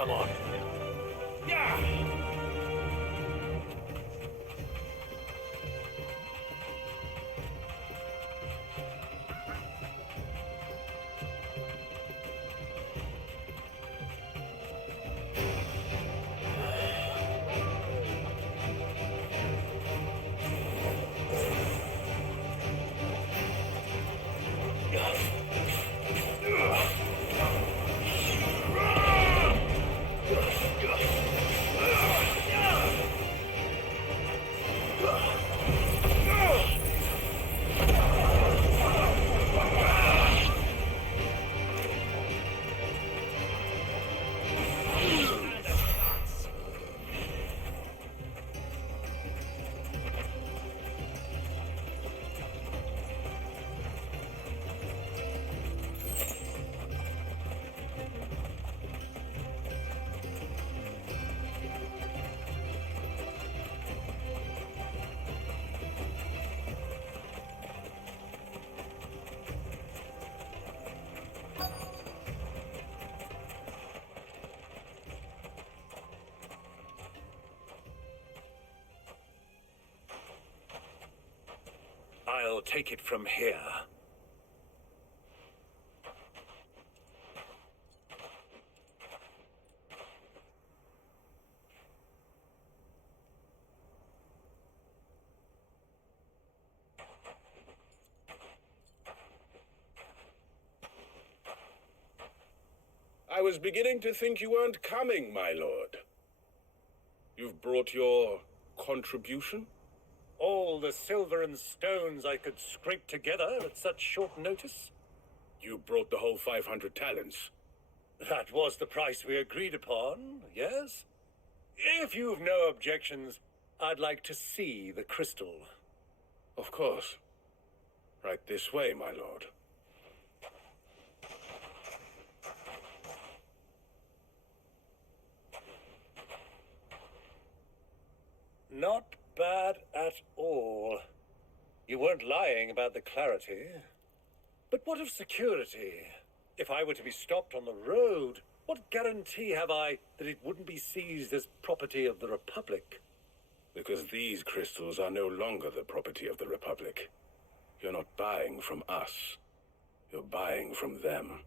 Come on. Yeah! I'll take it from here. I was beginning to think you weren't coming, my lord. You've brought your contribution? All the silver and stones I could scrape together at such short notice? You brought the whole 500 talents. That was the price we agreed upon, yes? If you've no objections, I'd like to see the crystal. Of course. Right this way, my lord. Not bad at all. You weren't lying about the clarity. But what of security? If I were to be stopped on the road, what guarantee have I that it wouldn't be seized as property of the Republic? Because these crystals are no longer the property of the Republic. You're not buying from us. You're buying from them.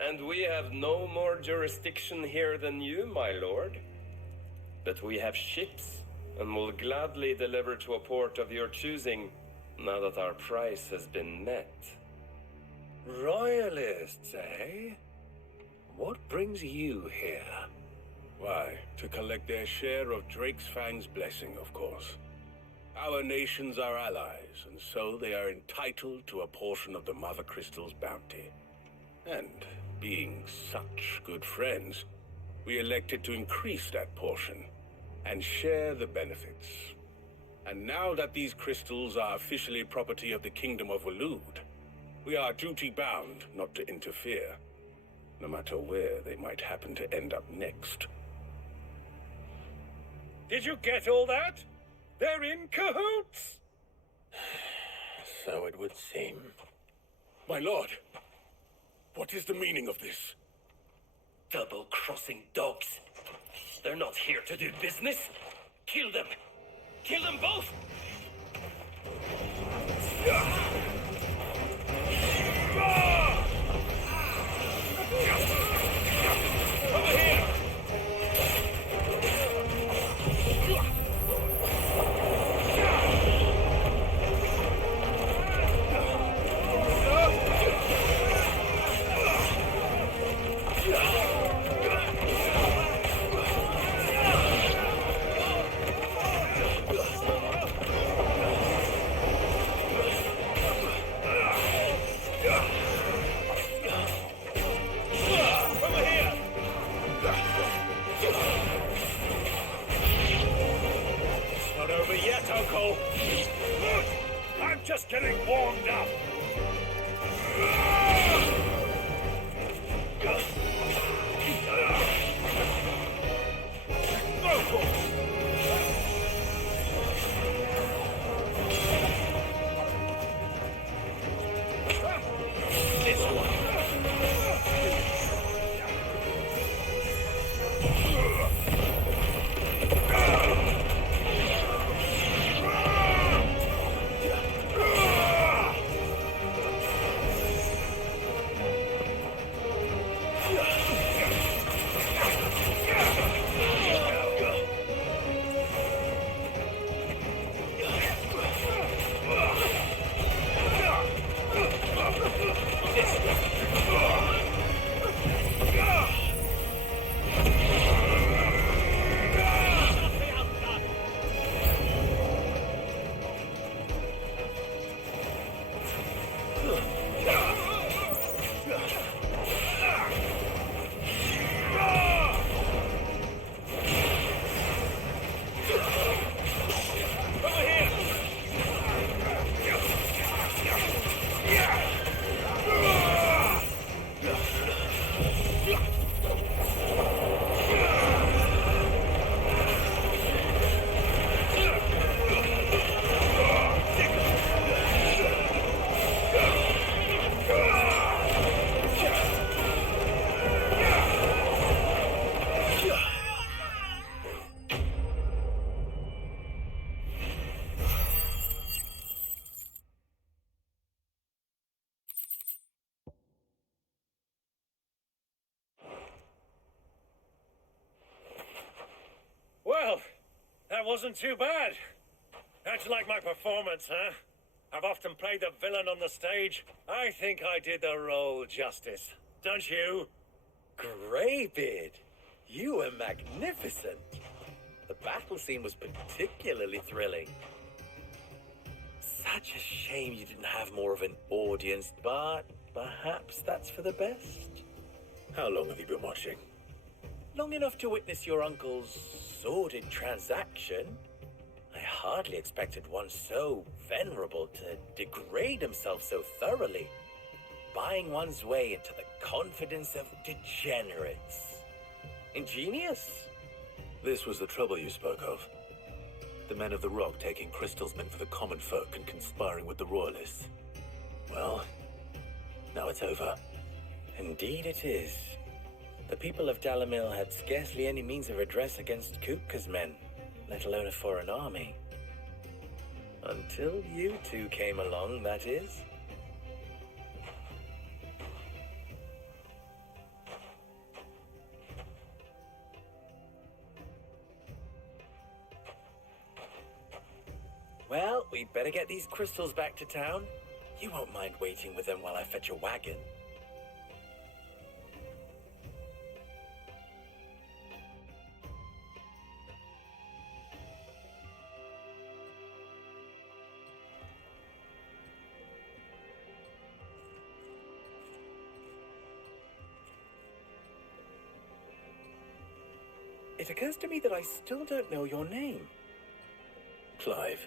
And we have no more jurisdiction here than you, my lord. But we have ships, and will gladly deliver to a port of your choosing, now that our price has been met. Royalists, eh? What brings you here? Why, to collect their share of Drake's Fang's blessing, of course. Our nations are allies, and so they are entitled to a portion of the Mother Crystal's bounty. And, being such good friends, we elected to increase that portion and share the benefits. And now that these crystals are officially property of the Kingdom of Waloed, we are duty-bound not to interfere, no matter where they might happen to end up next. Did you get all that? They're in cahoots! So it would seem. My lord, what is the meaning of this? Double-crossing dogs. They're not here to do business. Kill them. Kill them both! Over here! I'm just getting warmed up. This one. Well, that wasn't too bad. How'd you like my performance, huh? I've often played the villain on the stage. I think I did the role justice. Don't you? Greybeard, you were magnificent. The battle scene was particularly thrilling. Such a shame you didn't have more of an audience, but perhaps that's for the best. How long have you been watching? Long enough to witness your uncle's sordid transaction. I hardly expected one so venerable to degrade himself so thoroughly, buying one's way into the confidence of degenerates. Ingenious. This was the trouble you spoke of. The men of the Rock taking Crystalsmen for the common folk and conspiring with the Royalists. Well, now it's over. Indeed it is. The people of Dalamil had scarcely any means of redress against Kupka's men, let alone a foreign army. Until you two came along, that is. Well, we'd better get these crystals back to town. You won't mind waiting with them while I fetch a wagon. It occurs to me that I still don't know your name. Clive.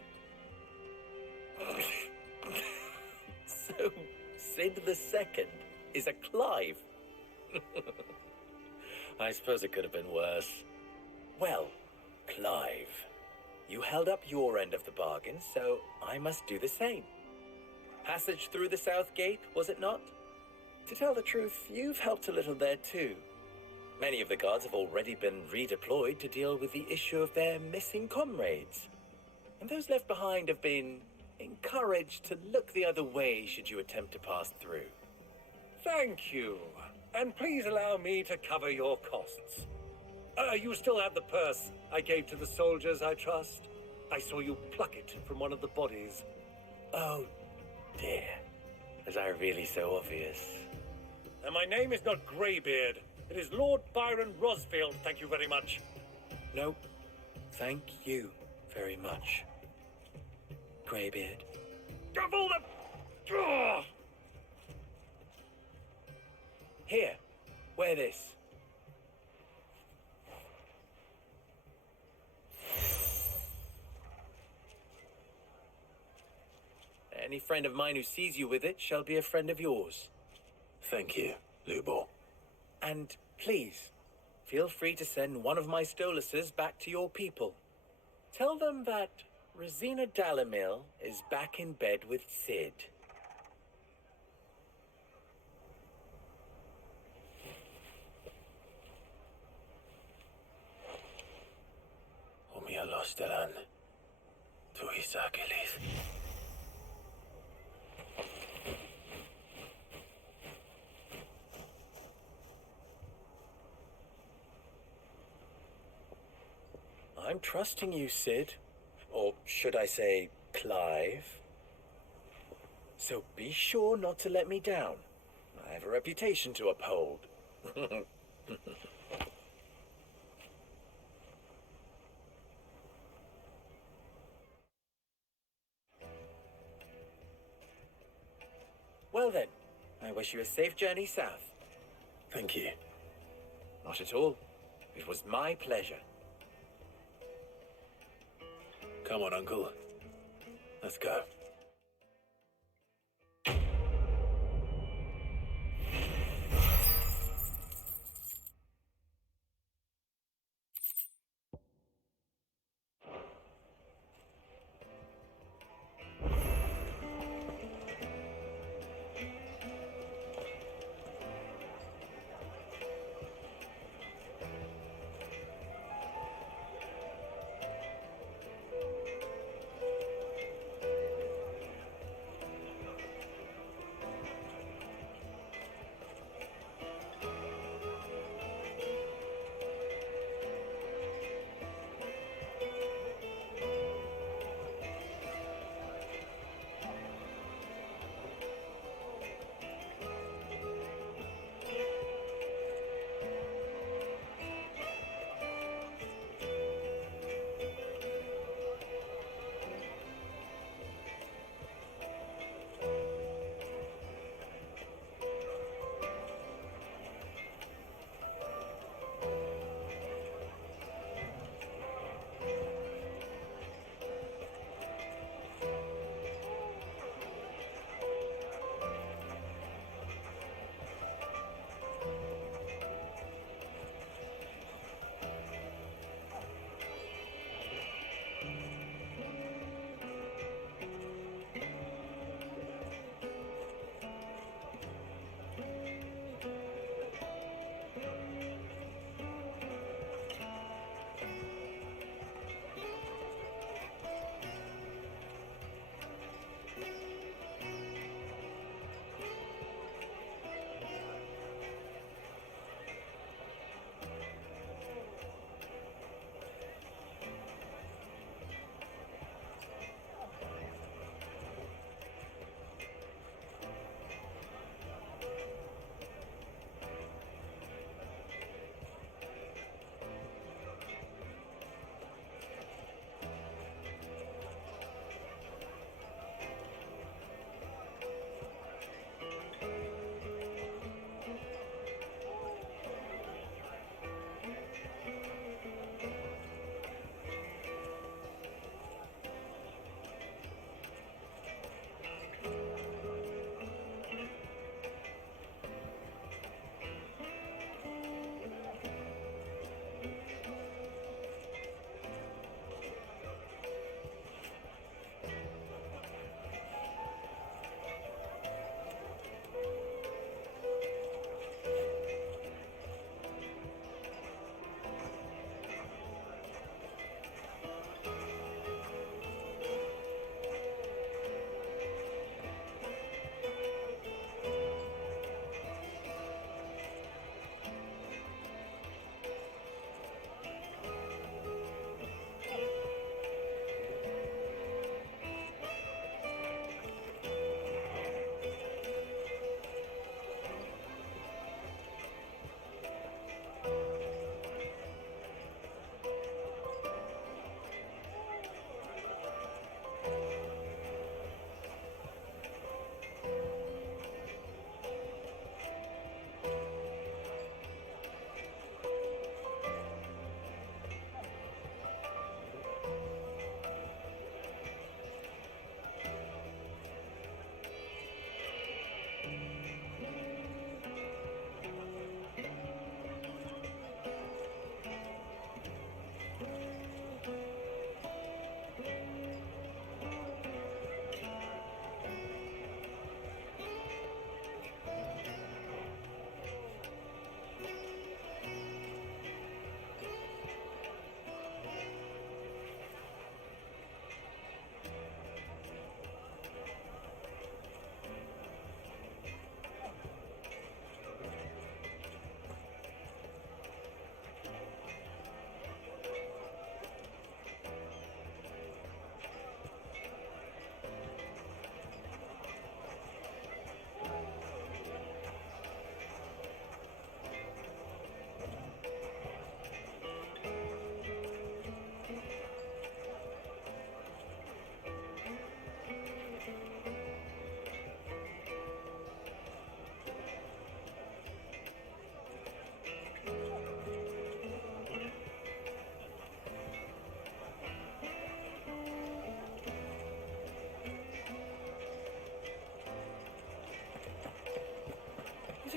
So, Sid the Second is a Clive. I suppose it could have been worse. Well, Clive, you held up your end of the bargain, so I must do the same. Passage through the South Gate, was it not? To tell the truth, you've helped a little there too. Many of the guards have already been redeployed to deal with the issue of their missing comrades. And those left behind have been encouraged to look the other way should you attempt to pass through. Thank you. And please allow me to cover your costs. You still have the purse I gave to the soldiers, I trust? I saw you pluck it from one of the bodies. Oh, dear. Was I really so obvious? And my name is not Greybeard. It is Lord Byron Rosfield, thank you very much. No, thank you very much, Greybeard. Of all the... Ugh! Here, wear this. Any friend of mine who sees you with it shall be a friend of yours. Thank you, Lubor. And please, feel free to send one of my Stoluses back to your people. Tell them that Rosina Dalamil is back in bed with Cid. Omia Lostelan. Tuisa Achilles. I'm trusting you, Cid. Or should I say, Clive. So be sure not to let me down. I have a reputation to uphold. Well then, I wish you a safe journey south. Thank you. Not at all. It was my pleasure. Come on, Uncle. Let's go.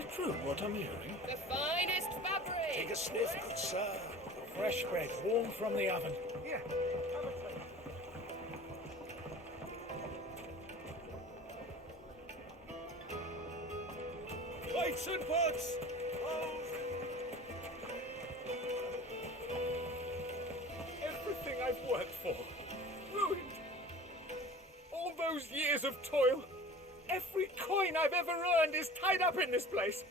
it true what I'm hearing? The finest fabric! Take a sniff, good sir. Fresh bread, warm from the oven. Yeah. Lights and pots! Everything I've worked for, ruined. All those years of toil, every coin I've ever earned is tied up in this place.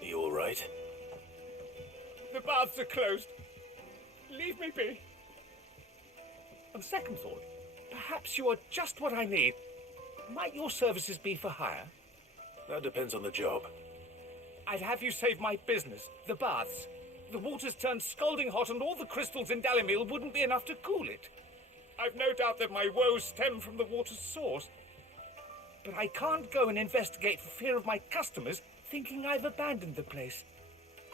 You all right? The baths are closed. Leave me be. On second thought, perhaps you are just what I need. Might your services be for hire? That depends on the job. I'd have you save my business, the baths. The water's turned scalding hot and all the crystals in Dalimil wouldn't be enough to cool it. I've no doubt that my woes stem from the water's source. But I can't go and investigate for fear of my customers thinking I've abandoned the place.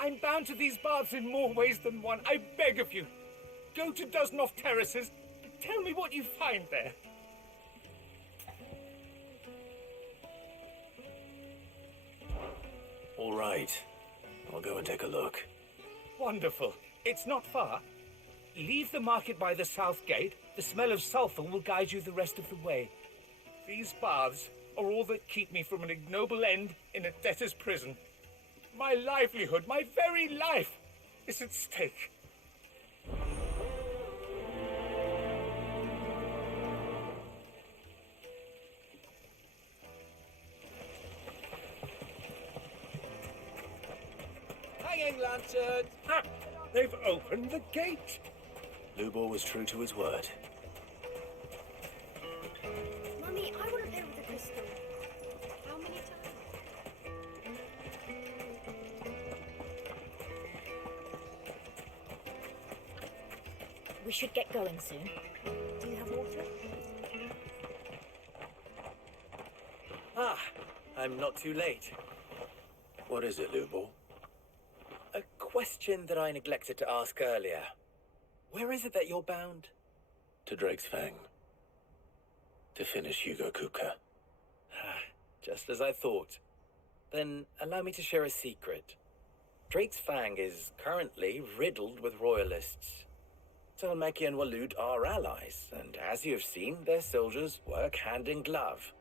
I'm bound to these baths in more ways than one. I beg of you, go to Dusnoff Terraces and tell me what you find there. All right. I'll go and take a look. Wonderful. It's not far. Leave the market by the south gate. The smell of sulfur will guide you the rest of the way. These baths are all that keep me from an ignoble end in a debtor's prison. My livelihood, my very life, is at stake. Hanging lantern! Ah, they've opened the gate. Lubor was true to his word. Mummy, I want to play with the crystal. How many times? We should get going soon. Do you have water? Ah, I'm not too late. What is it, Lubor? A question that I neglected to ask earlier. Where is it that you're bound? To Drake's Fang. To finish Hugo Kuka. Just as I thought. Then allow me to share a secret. Drake's Fang is currently riddled with royalists. Talmeki and Walud are allies, and as you've seen, their soldiers work hand in glove.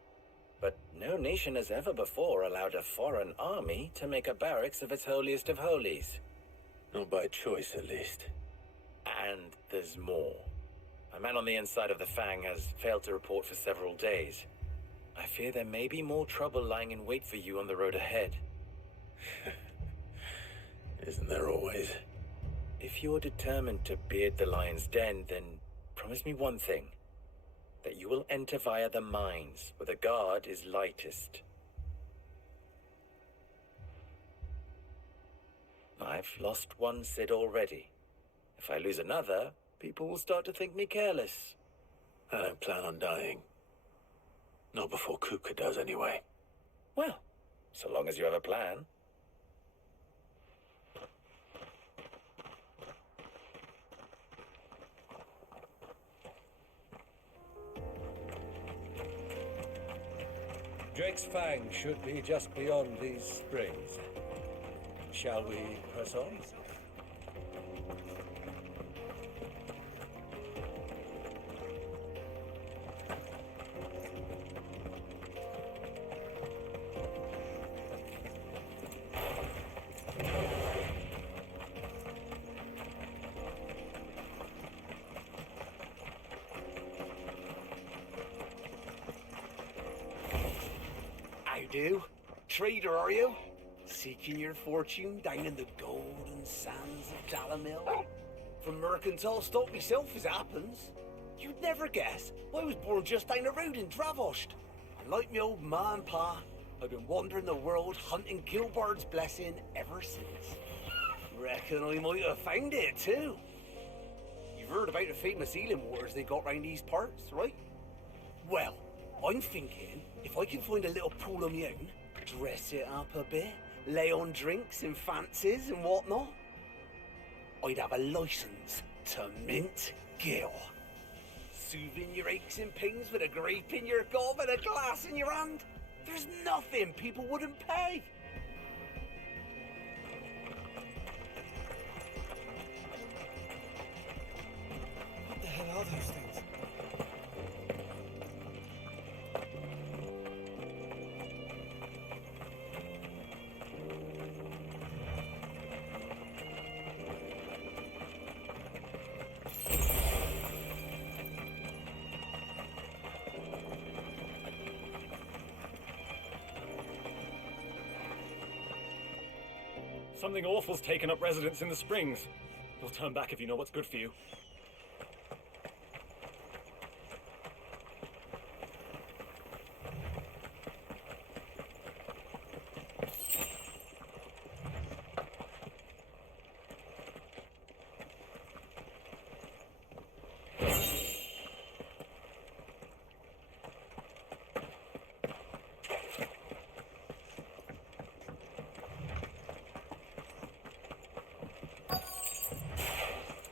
But no nation has ever before allowed a foreign army to make a barracks of its holiest of holies. Not by choice, at least. And there's more. A man on the inside of the Fang has failed to report for several days. I fear there may be more trouble lying in wait for you on the road ahead. Isn't there always? If you're determined to beard the lion's den, then promise me one thing. That you will enter via the mines, where the guard is lightest. I've lost one Cid already. If I lose another, people will start to think me careless. I don't plan on dying. Not before Kuka does, anyway. Well, so long as you have a plan. Drake's Fang should be just beyond these springs. Shall we press on? Do? Trader, are you? Seeking your fortune down in the golden sands of Dalimil? From mercantile stock myself, as it happens. You'd never guess. I was born just down the road in Dravost. And like me old man, Pa, I've been wandering the world hunting Gilbard's blessing ever since. Reckon I might have found it, too. You've heard about the famous Elim waters they got round these parts, right? Well, I'm thinking, if I can find a little pool of my own, dress it up a bit, lay on drinks and fancies and whatnot, I'd have a license to mint Gil. Soothing your aches and pains with a grape in your gob and a glass in your hand. There's nothing people wouldn't pay. What the hell are those things? Something awful's taken up residence in the springs. You'll turn back if you know what's good for you.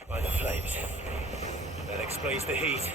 By the flames. That explains the heat.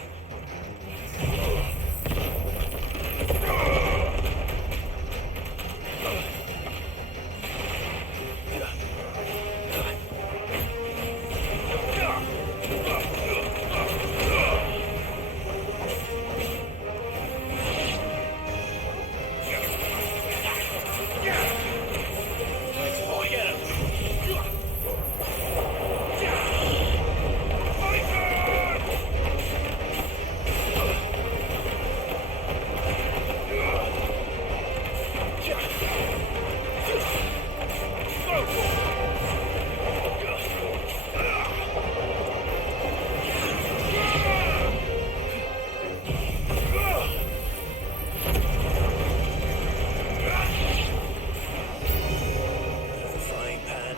Frying pan.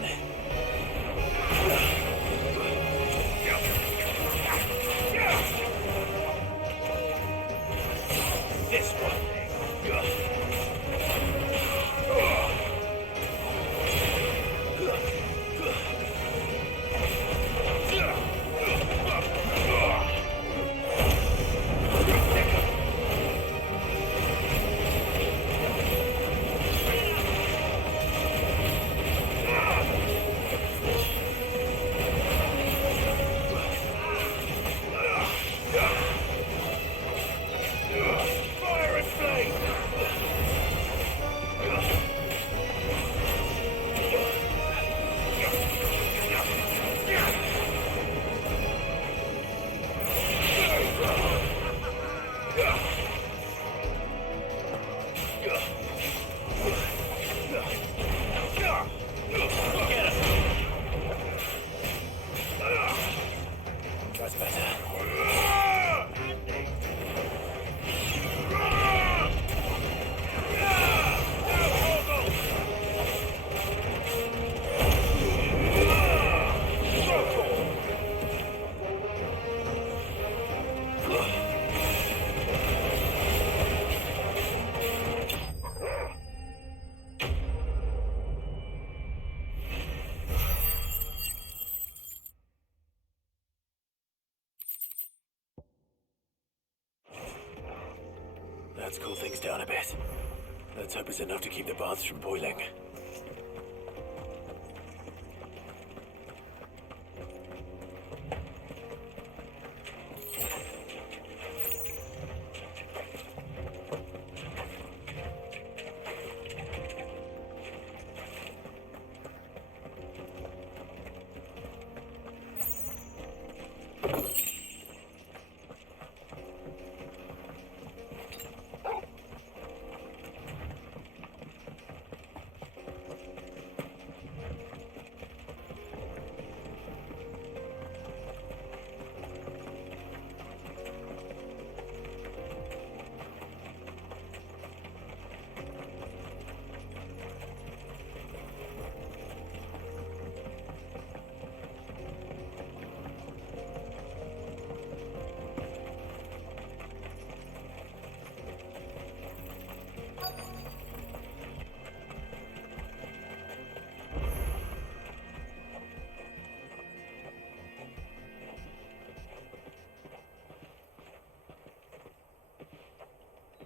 This one. Fire and flame! That's better. Let's cool things down a bit. Let's hope it's enough to keep the baths from boiling.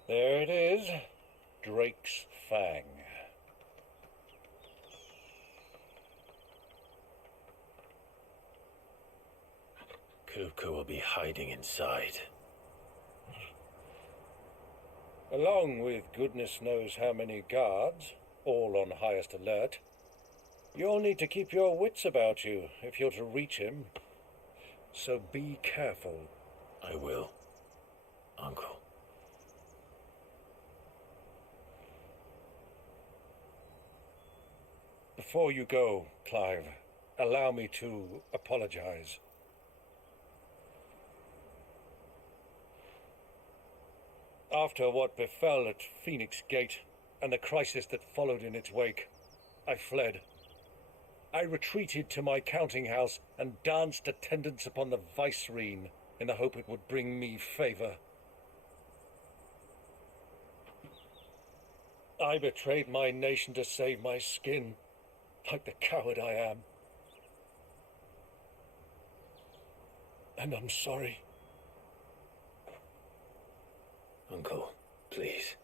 There it is, Drake's Fang. Kupka will be hiding inside. Along with goodness knows how many guards, all on highest alert. You'll need to keep your wits about you if you're to reach him. So be careful. I will, Uncle. Before you go, Clive, allow me to apologize. After what befell at Phoenix Gate and the crisis that followed in its wake, I fled. I retreated to my counting house and danced attendance upon the vicereine in the hope it would bring me favor. I betrayed my nation to save my skin, like the coward I am. And I'm sorry. Uncle, please.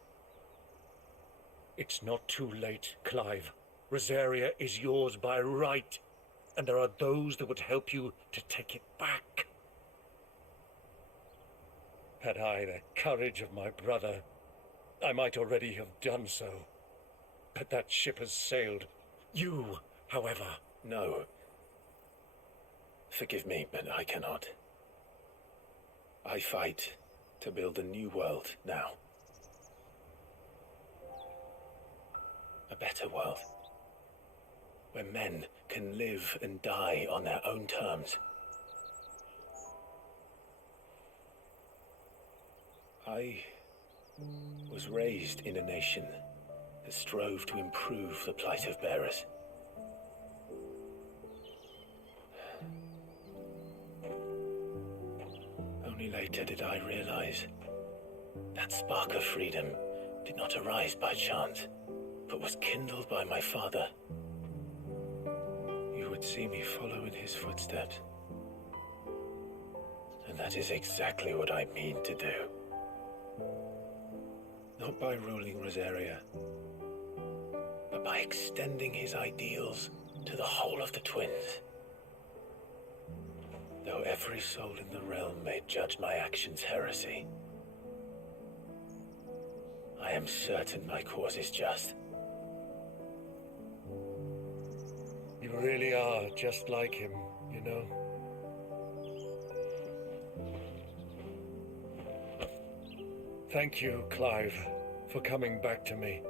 It's not too late, Clive. Rosaria is yours by right, and there are those that would help you to take it back. Had I the courage of my brother, I might already have done so. But that ship has sailed. You, however... No. Forgive me, but I cannot. I fight to build a new world now. A better world. Where men can live and die on their own terms. I was raised in a nation that strove to improve the plight of bearers. Only later did I realize that spark of freedom did not arise by chance, but was kindled by my father. You would see me follow in his footsteps. And that is exactly what I mean to do. Not by ruling Rosaria, but by extending his ideals to the whole of the twins. Though every soul in the realm may judge my actions heresy, I am certain my cause is just. You really are just like him, you know. Thank you, Clive, for coming back to me.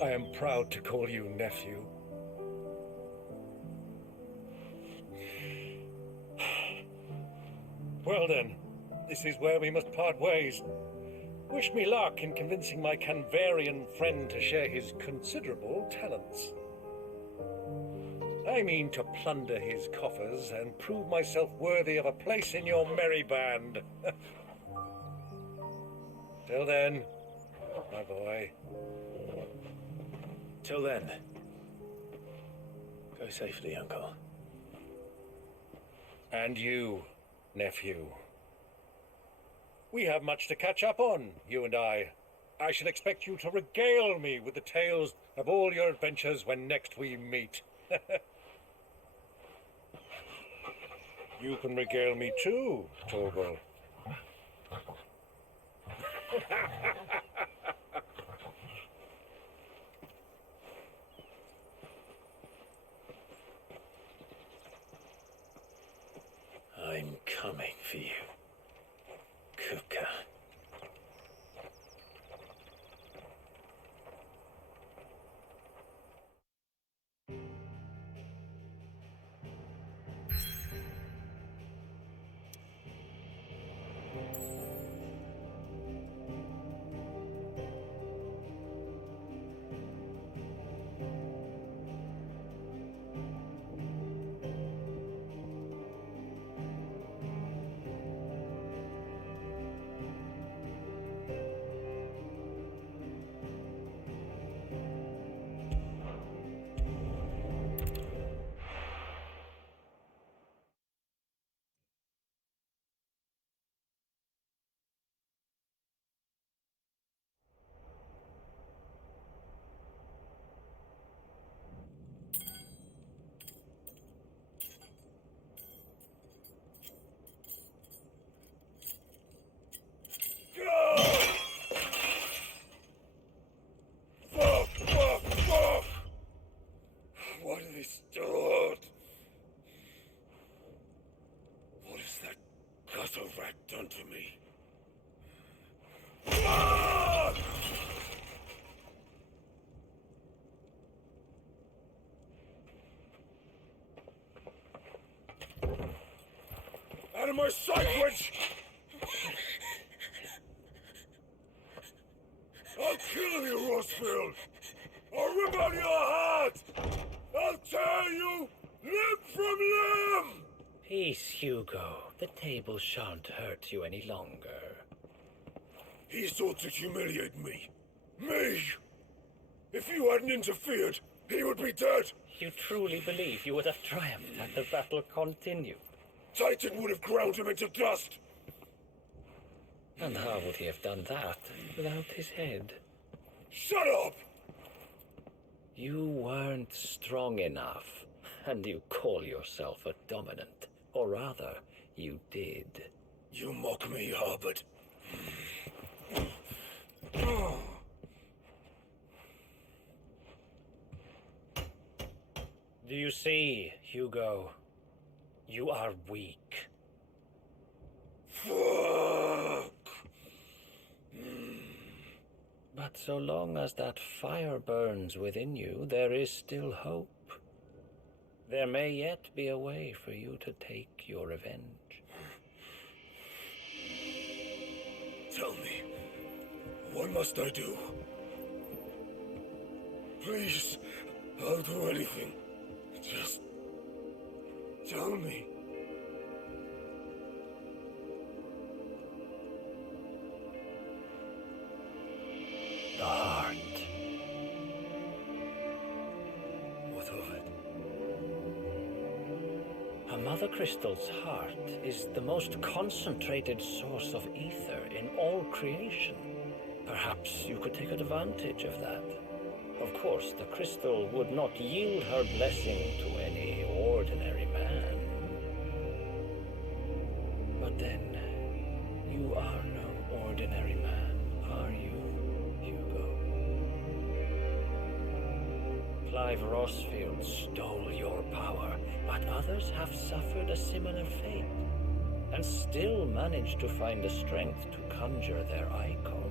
I am proud to call you nephew. Well then, this is where we must part ways. Wish me luck in convincing my Canvarian friend to share his considerable talents. I mean to plunder his coffers and prove myself worthy of a place in your merry band. Till then, my boy. Till then, go safely, Uncle. And you, nephew. We have much to catch up on, you and I. I shall expect you to regale me with the tales of all your adventures when next we meet. You can regale me too, Torgal. I'm coming for you, Kupka. a rat done to me? Ah! Out of my sight, witch! I'll kill you, Rossfield! I'll rip out your heart! I'll tear you limb from limb! Peace, Hugo. The table shan't hurt you any longer. He sought to humiliate me. Me! If you hadn't interfered, he would be dead! You truly believe you would have triumphed had the battle continued? Titan would have ground him into dust! And how would he have done that without his head? Shut up! You weren't strong enough, and you call yourself a dominant. Or rather, you did. You mock me, Harbert. Do you see, Hugo? You are weak. Fuck! But so long as that fire burns within you, there is still hope. There may yet be a way for you to take your revenge. Tell me, what must I do? Please, I'll do anything. Just tell me. The heart. What of it? A Mother Crystal's heart is the most concentrated source of ether in all creation. Perhaps you could take advantage of that. Of course, the crystal would not yield her blessing to any ordinary man. But then, you are no ordinary man, are you, Hugo? Clive Rossfield stole your power, but others have suffered a similar fate, and still managed to find the strength to conjure their icon.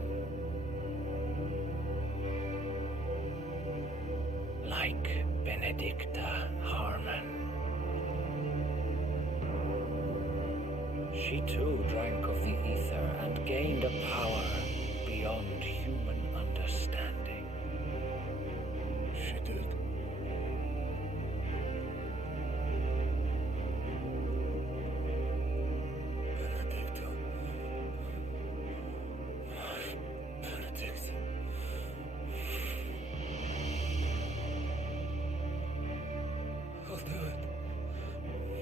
Like Benedicta Harmon. She too drank of the ether and gained a power beyond human understanding. She did. Benedicta. Benedicta. I'll do it.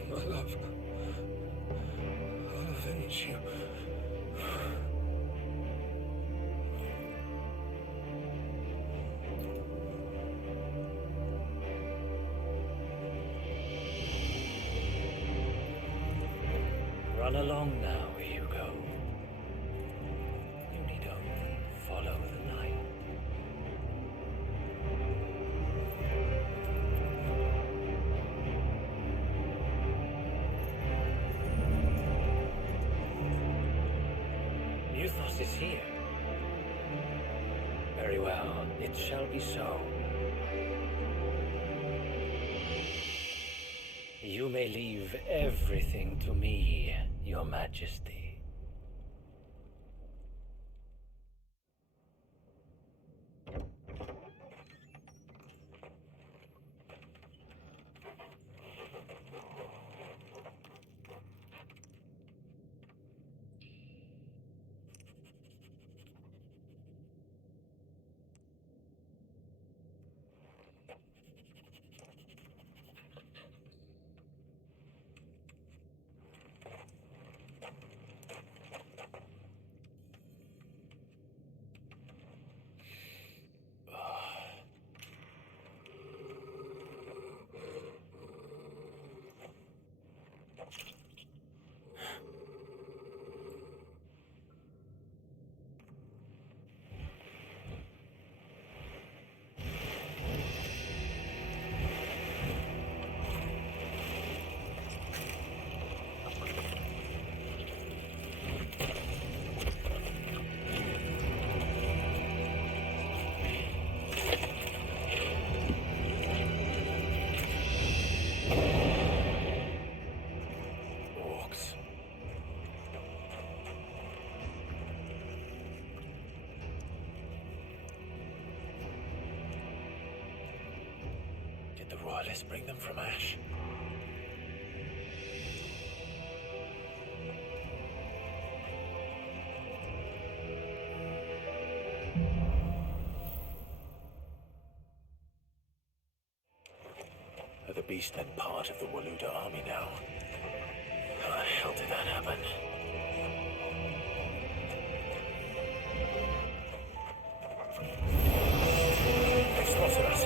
My love. I'll avenge you. Run along now, Hugo. You need only follow the light. Muthos is here. Very well, it shall be so. You may leave everything to me, Your Majesty. Did the Royalists bring them from Ash? Are the Beastmen part of the Waluda army now? How the hell did that happen? They've spotted us.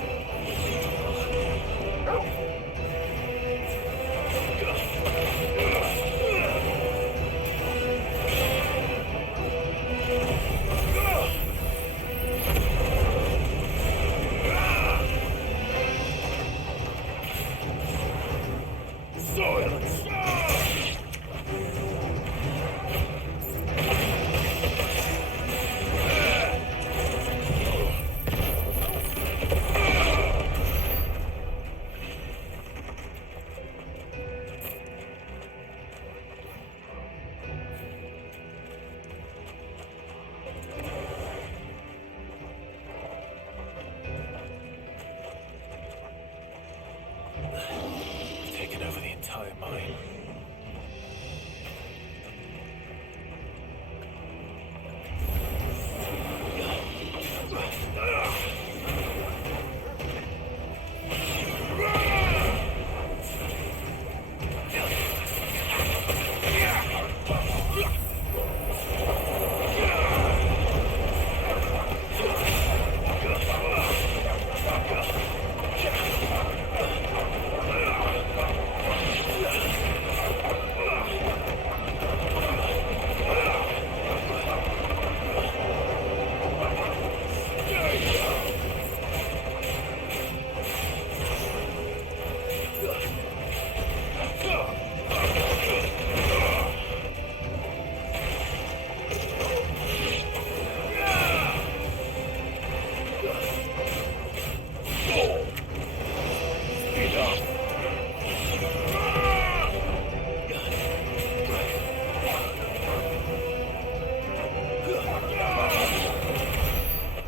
Taken over the entire mine.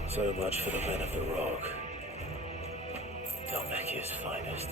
So much for the men of the Rock. Dhalmekia's finest.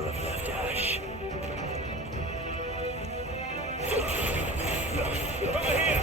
never have left Ash. Over here!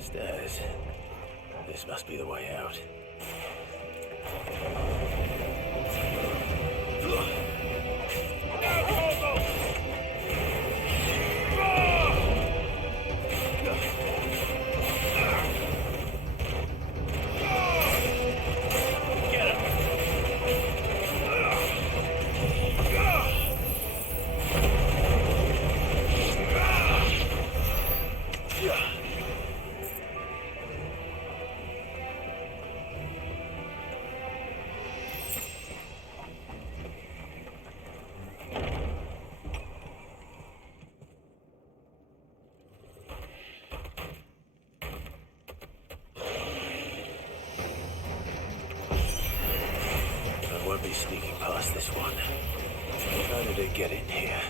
Stairs. This must be the way out. Won't be sneaking past this one. How did it get in here?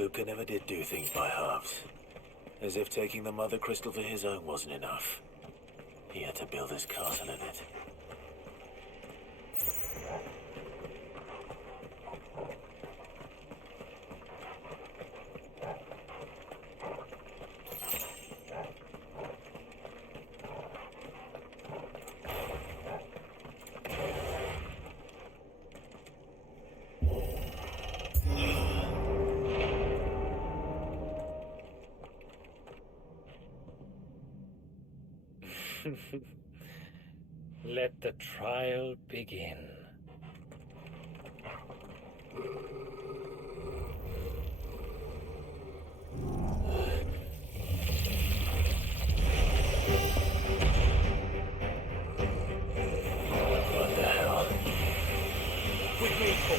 Kupka never did do things by halves. As if taking the Mother Crystal for his own wasn't enough. He had to build his castle in it. Let the trial begin. What the hell? With me, Cole.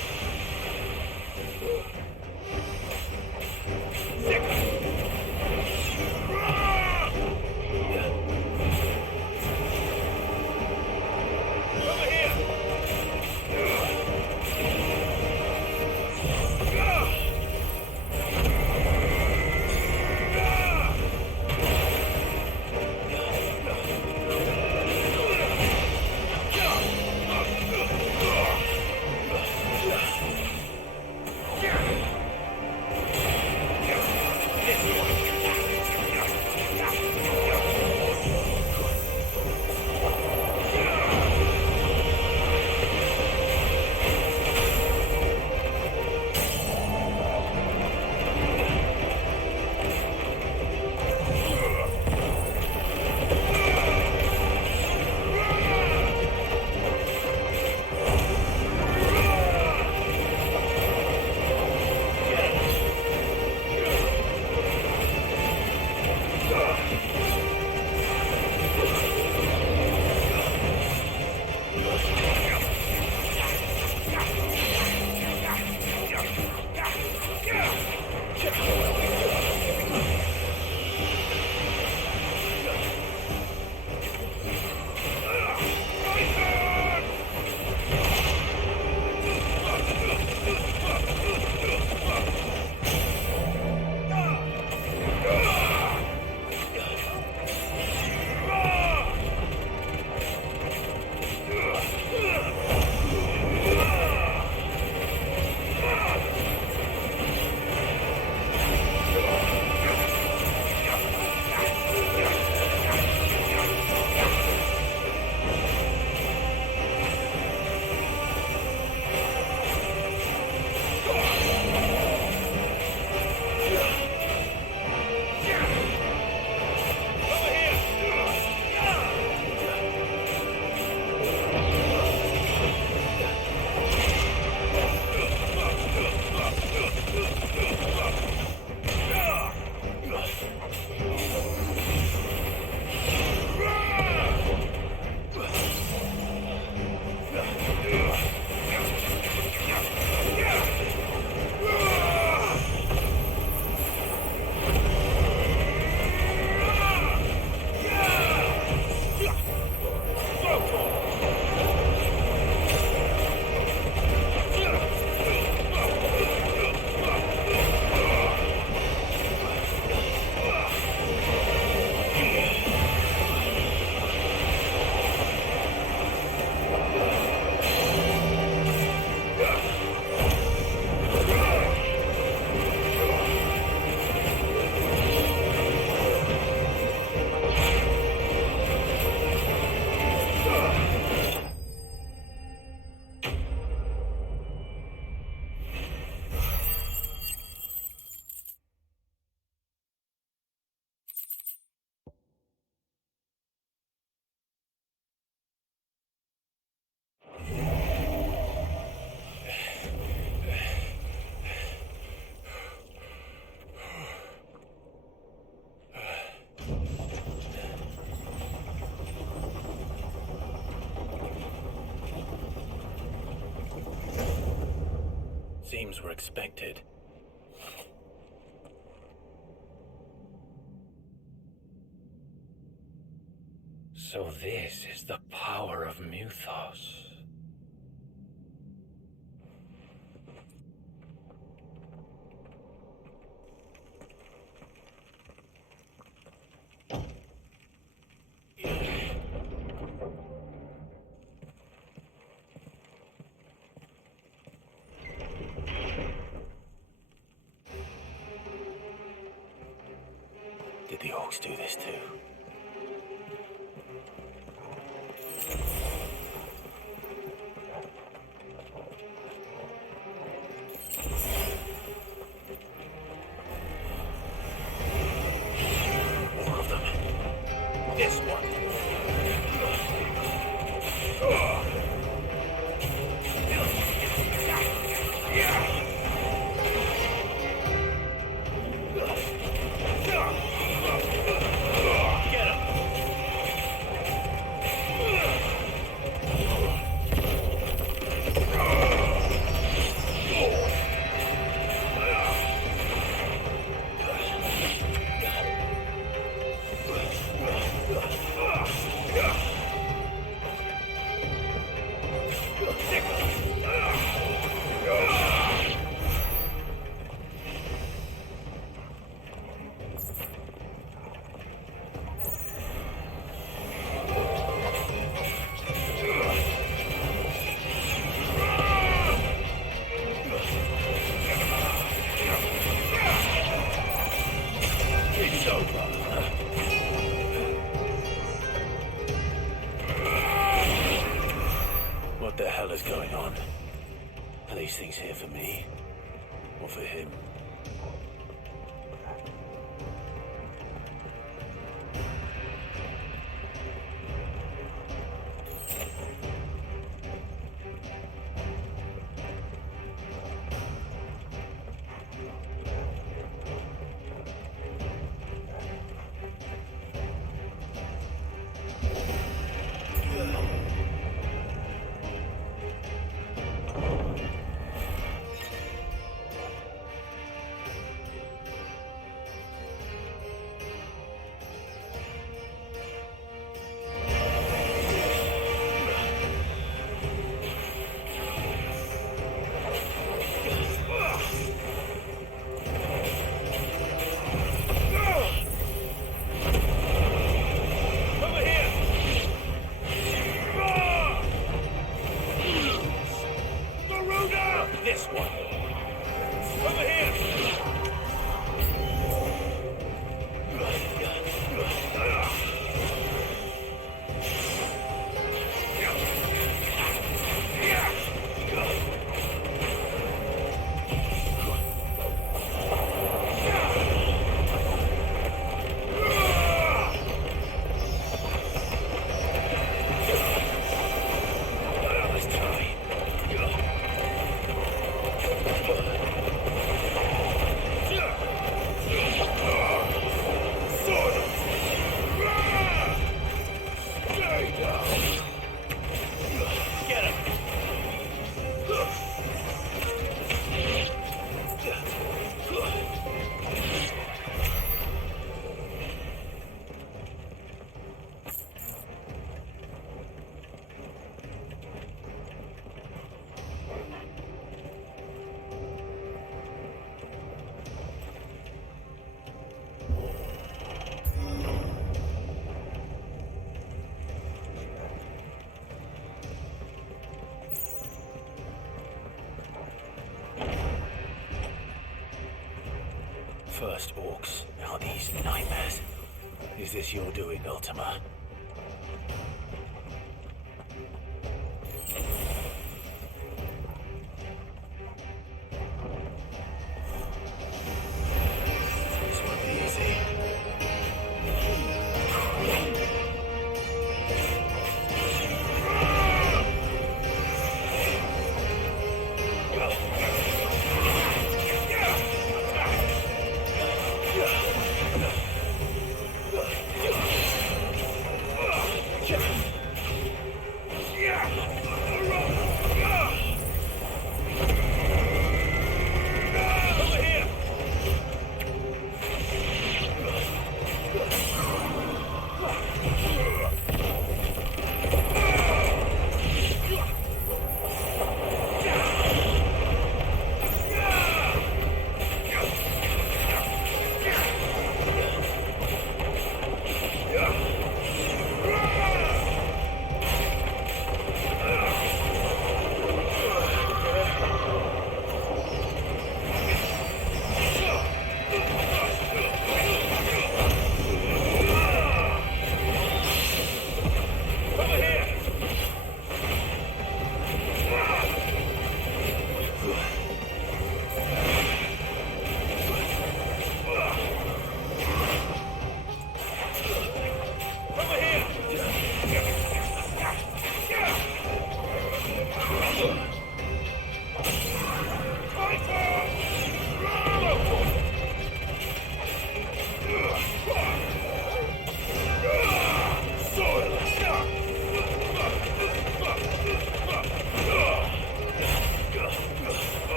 Seems were expected. So this is the power of Muthos. orcs do this too. More of them. This one. What the hell is going on? Are these things here for me? Or for him? This one. Over here. First orcs, now these nightmares. Is this your doing, Ultima? This won't be easy.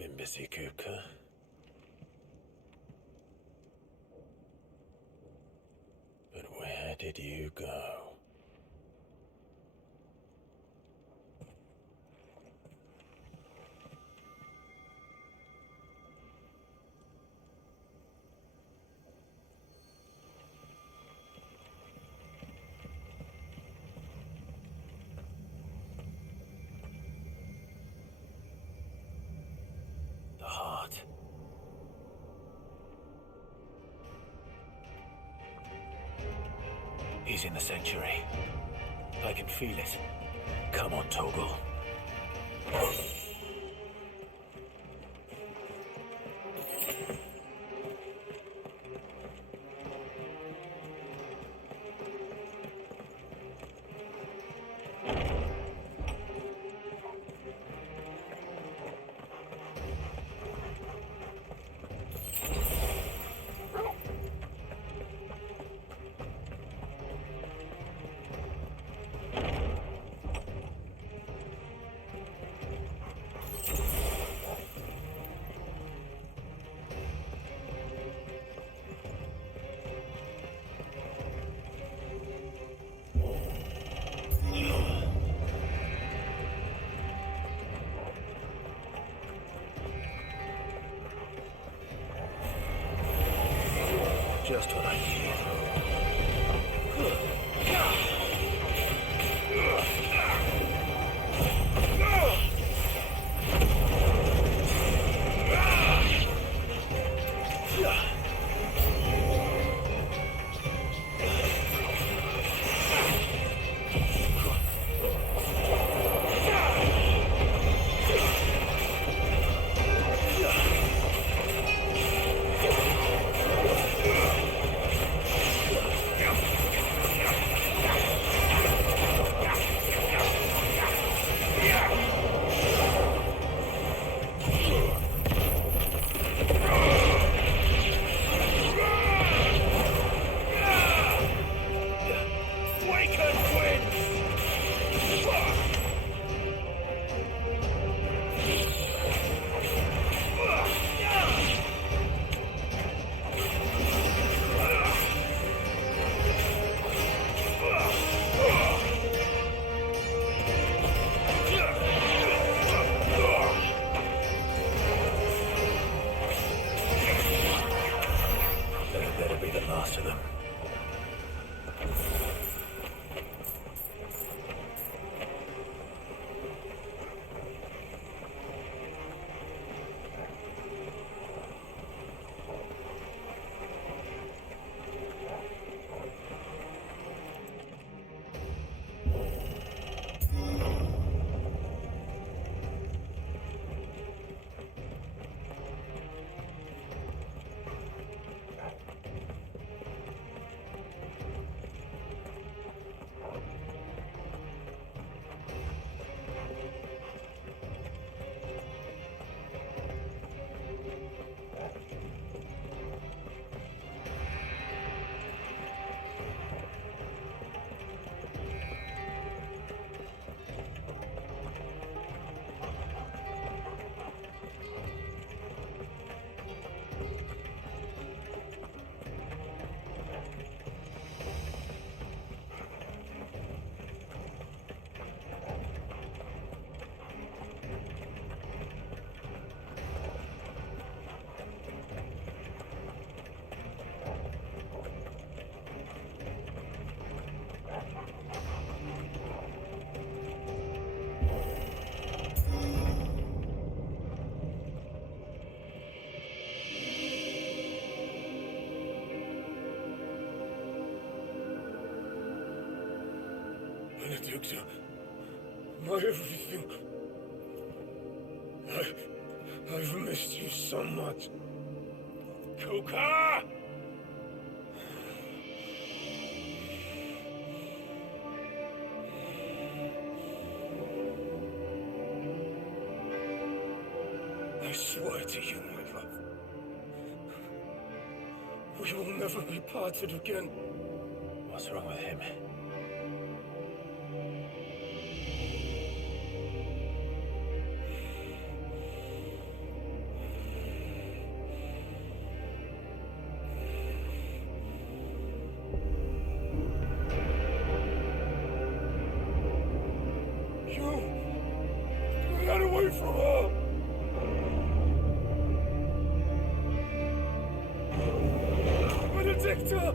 been busy, Kupka. But where did you go? The heart. He's in the sanctuary. I can feel it. Come on, Toggle. Just what I need. Benedicta, my everything. I've missed you so much. Kuka! I swear to you, my love, we will never be parted again. What's wrong with him? away from her! Benedicta!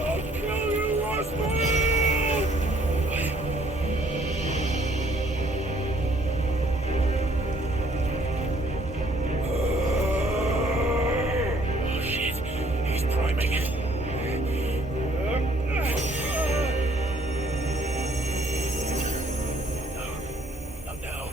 I'll kill you, Roswell! Oh shit, he's priming it. No, no.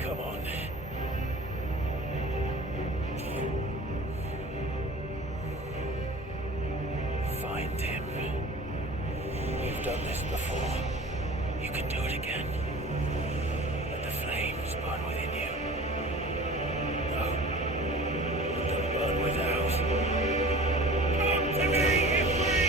Come on. Find him. You've done this before. You can do it again. Let the flames burn within you. No. Let them burn without. Come to me, Ifrit!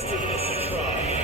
Let's give this a try.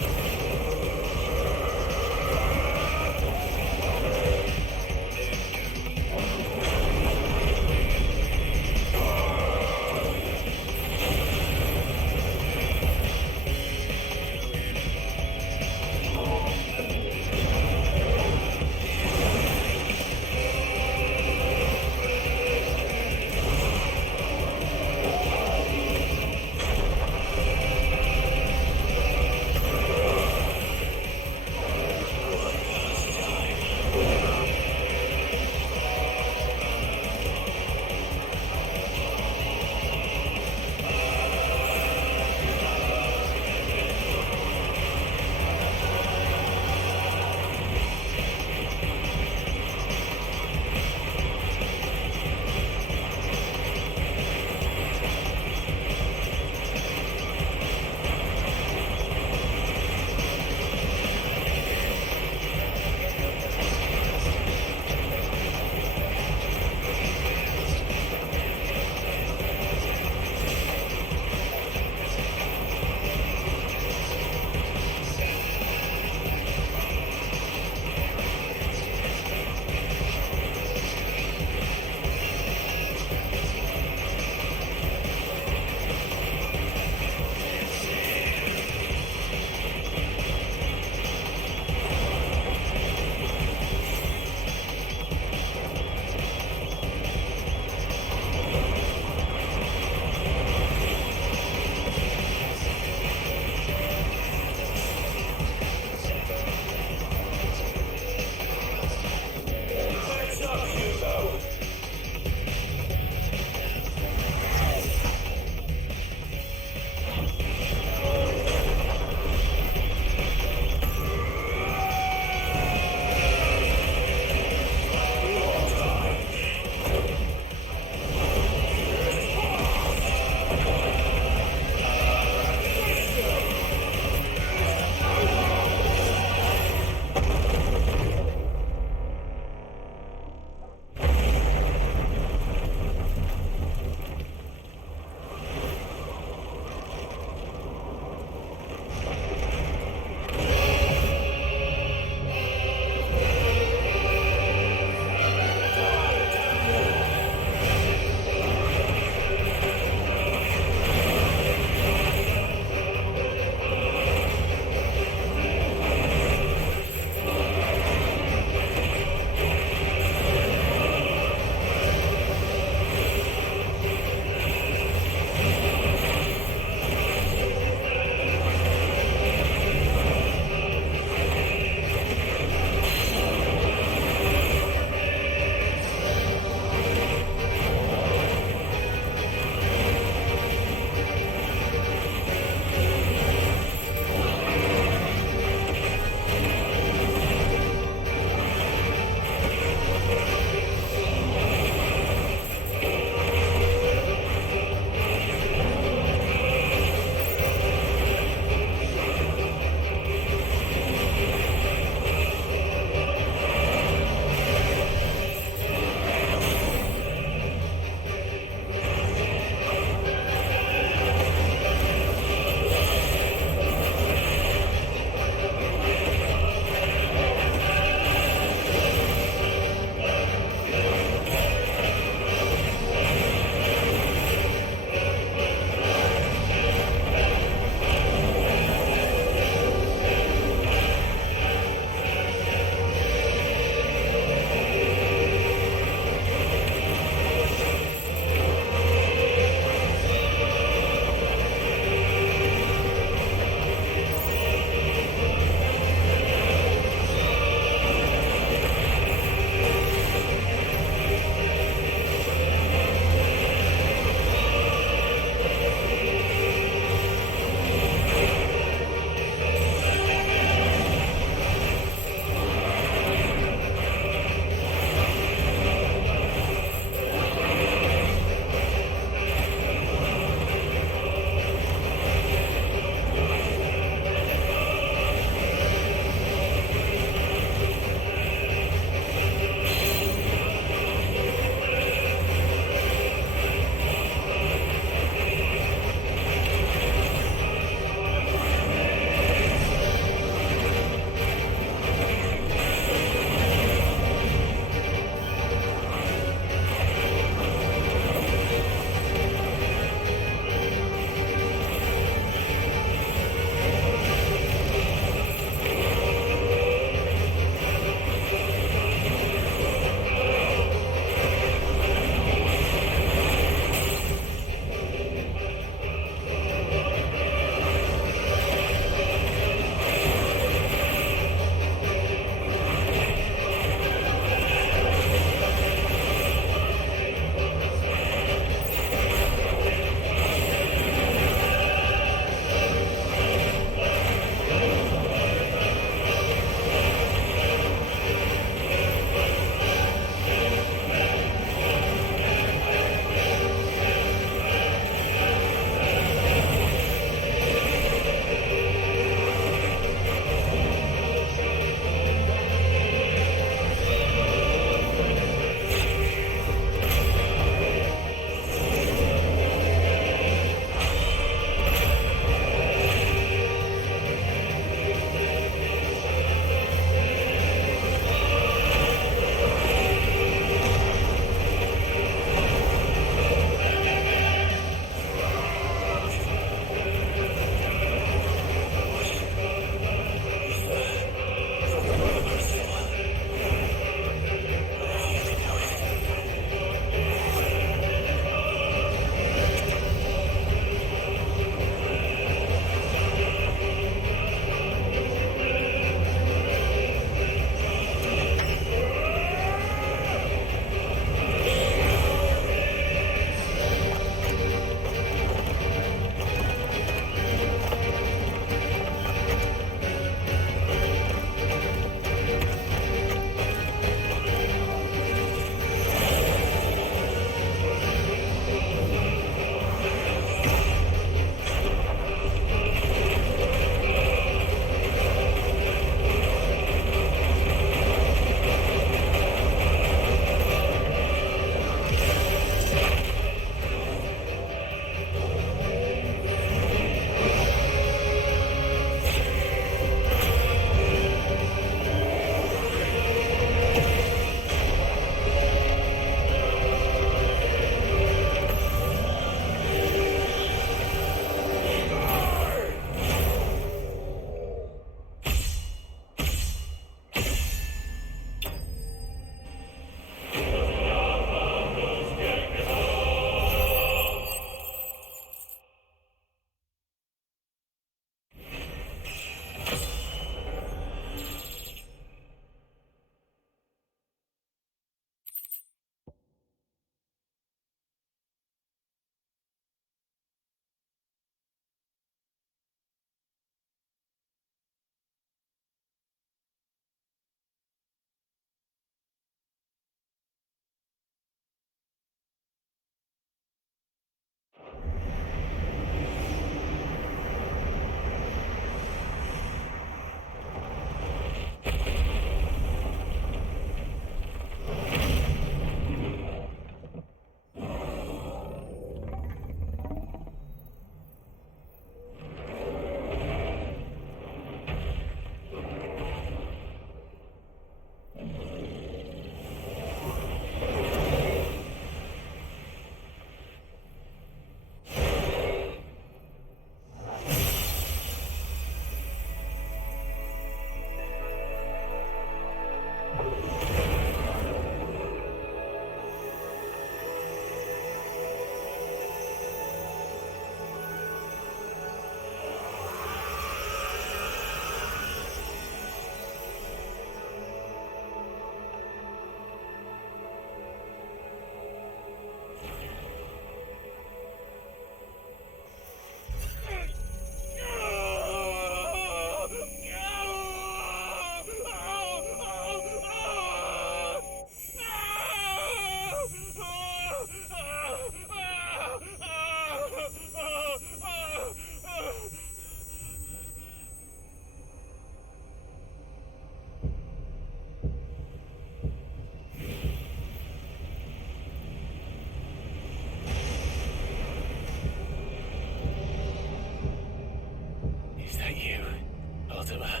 Mortimer.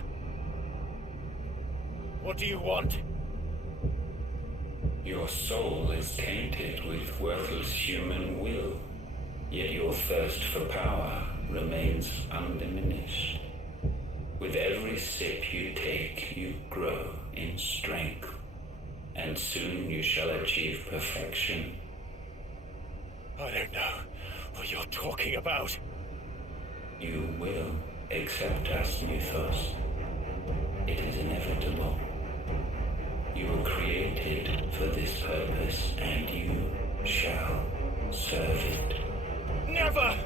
What do you want? Your soul is tainted with worthless human will, yet your thirst for power remains undiminished. With every sip you take, you grow in strength, and soon you shall achieve perfection. I don't know what you're talking about. You will accept us, Mythos. It is inevitable. You were created for this purpose, and you shall serve it. Never!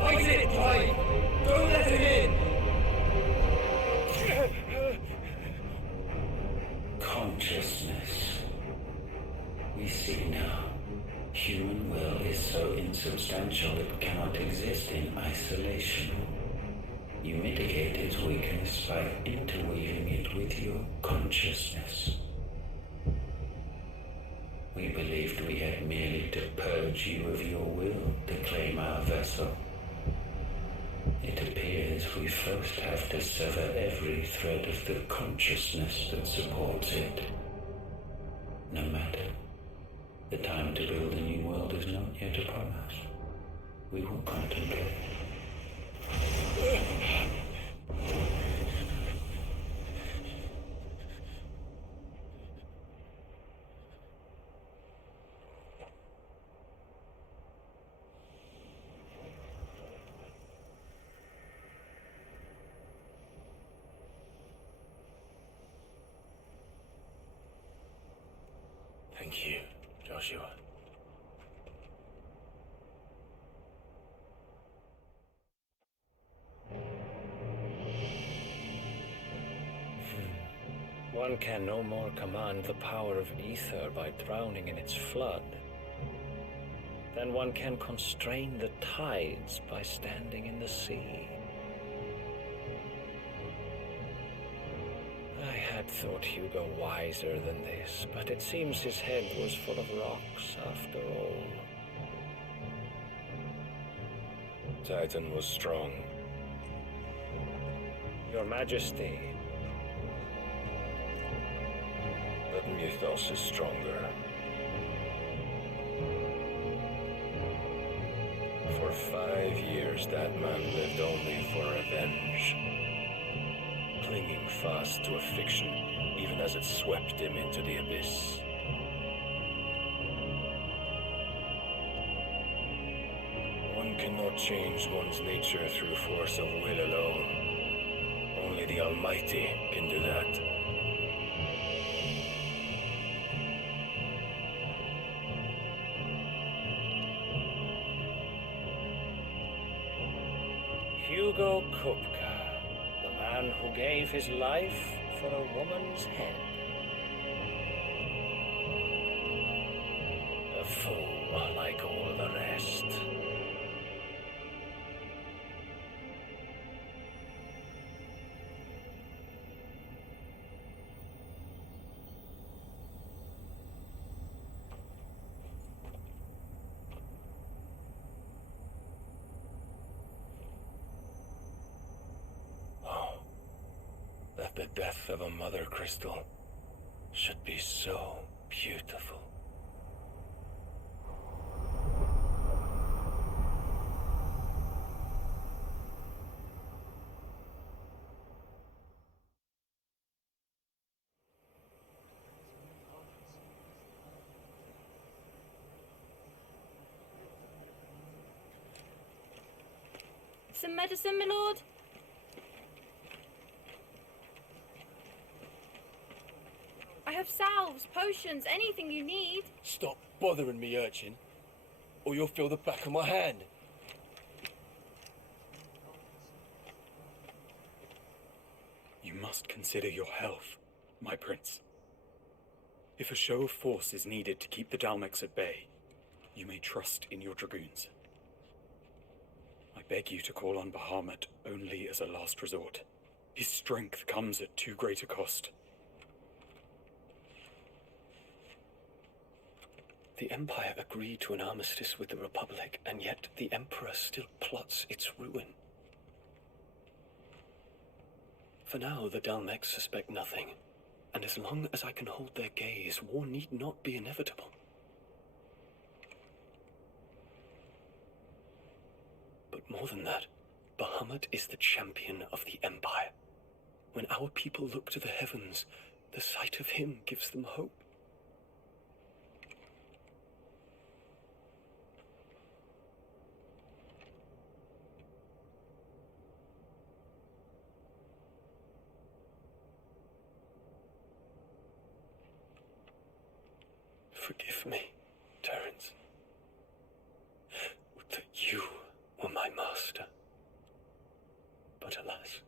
Fight it, Pride! Don't let him in! Consciousness. We see now. Human will is so insubstantial it cannot exist in isolation. You mitigate its weakness by interweaving it with your consciousness. We believed we had merely to purge you of your will to claim our vessel. It appears we first have to sever every thread of the consciousness that supports it. No matter. The time to build a new world is not yet upon us. We will contemplate. Thank you, Joshua. One can no more command the power of ether by drowning in its flood than one can constrain the tides by standing in the sea. I had thought Hugo wiser than this, but it seems his head was full of rocks after all. Titan was strong. Your Majesty. But Mythos is stronger. For 5 years, that man lived only for revenge. Clinging fast to a fiction, even as it swept him into the abyss. One cannot change one's nature through force of will alone. Only the Almighty can do that. Hugo Kupka, the man who gave his life for a woman's head. A fool like all the rest. That the death of a mother crystal should be so beautiful. Some medicine, my lord? I have salves, potions, anything you need. Stop bothering me, urchin, or you'll feel the back of my hand. You must consider your health, my prince. If a show of force is needed to keep the Dalmex at bay, you may trust in your dragoons. I beg you to call on Bahamut only as a last resort. His strength comes at too great a cost. The Empire agreed to an armistice with the Republic, and yet the Emperor still plots its ruin. For now, the Dalmex suspect nothing, and as long as I can hold their gaze, war need not be inevitable. But more than that, Bahamut is the champion of the Empire. When our people look to the heavens, the sight of him gives them hope. Forgive me, Terence. Would that you were my master. But alas.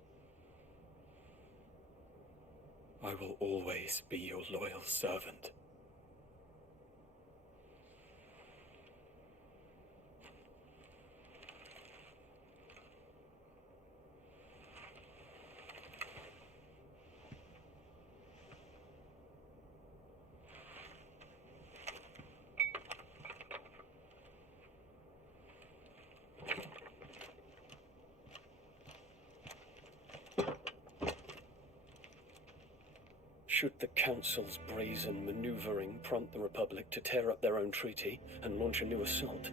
I will always be your loyal servant. Should the Council's brazen maneuvering prompt the Republic to tear up their own treaty and launch a new assault,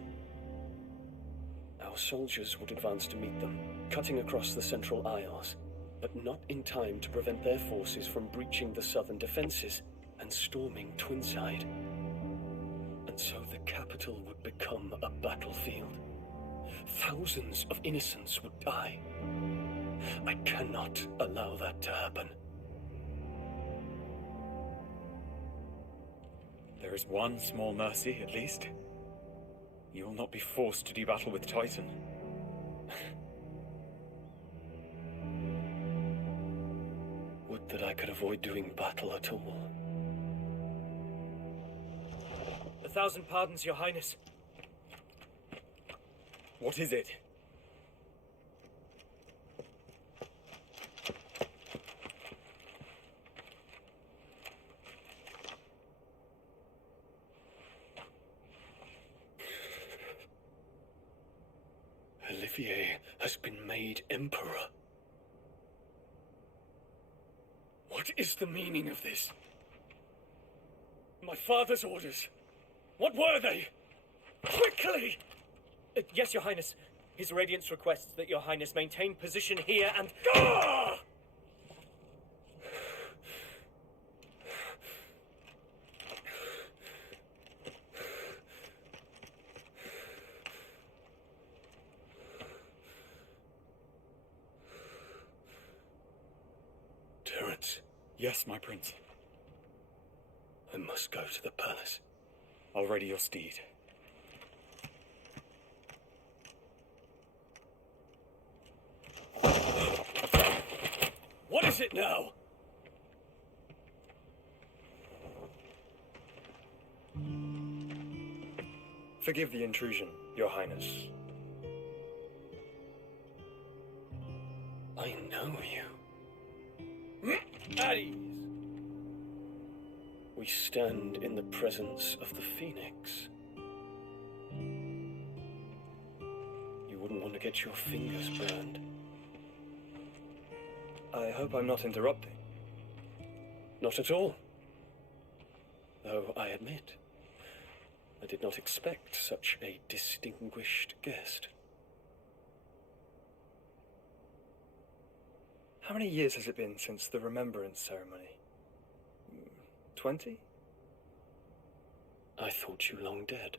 our soldiers would advance to meet them, cutting across the Central Isles, but not in time to prevent their forces from breaching the southern defenses and storming Twinside. And so the capital would become a battlefield. Thousands of innocents would die. I cannot allow that to happen. There is one small mercy, at least. You will not be forced to do battle with Titan. Would that I could avoid doing battle at all. 1,000 pardons, Your Highness. What is it? Olivier has been made Emperor. What is the meaning of this? My father's orders. What were they? Quickly! Yes, Your Highness. His Radiance requests that Your Highness maintain position here and... Ah! Terence. Yes, my prince. I must go to the palace. I'll ready your steed. What is it now? Forgive the intrusion, Your Highness. I know you. At ease. We stand in the presence of the Phoenix. You wouldn't want to get your fingers burned. I hope I'm not interrupting. Not at all. Though I admit, I did not expect such a distinguished guest. How many years has it been since the Remembrance ceremony? 20? I thought you long dead.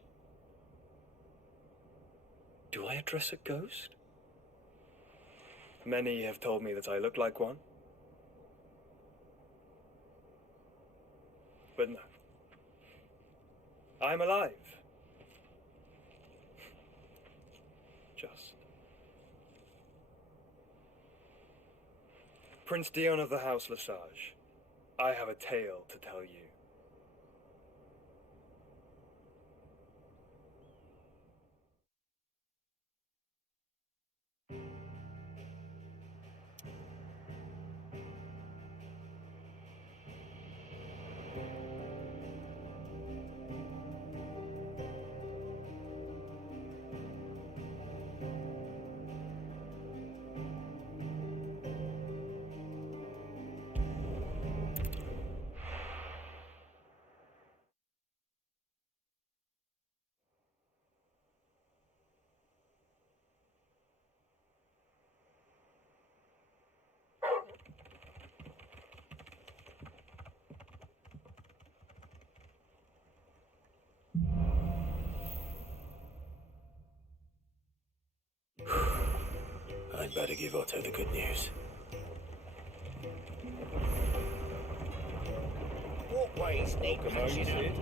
Do I address a ghost? Many have told me that I look like one. But no. I'm alive. Just. Prince Dion of the House Lesage, I have a tale to tell you. I'd better give Otto the good news. What way is Nick catching up?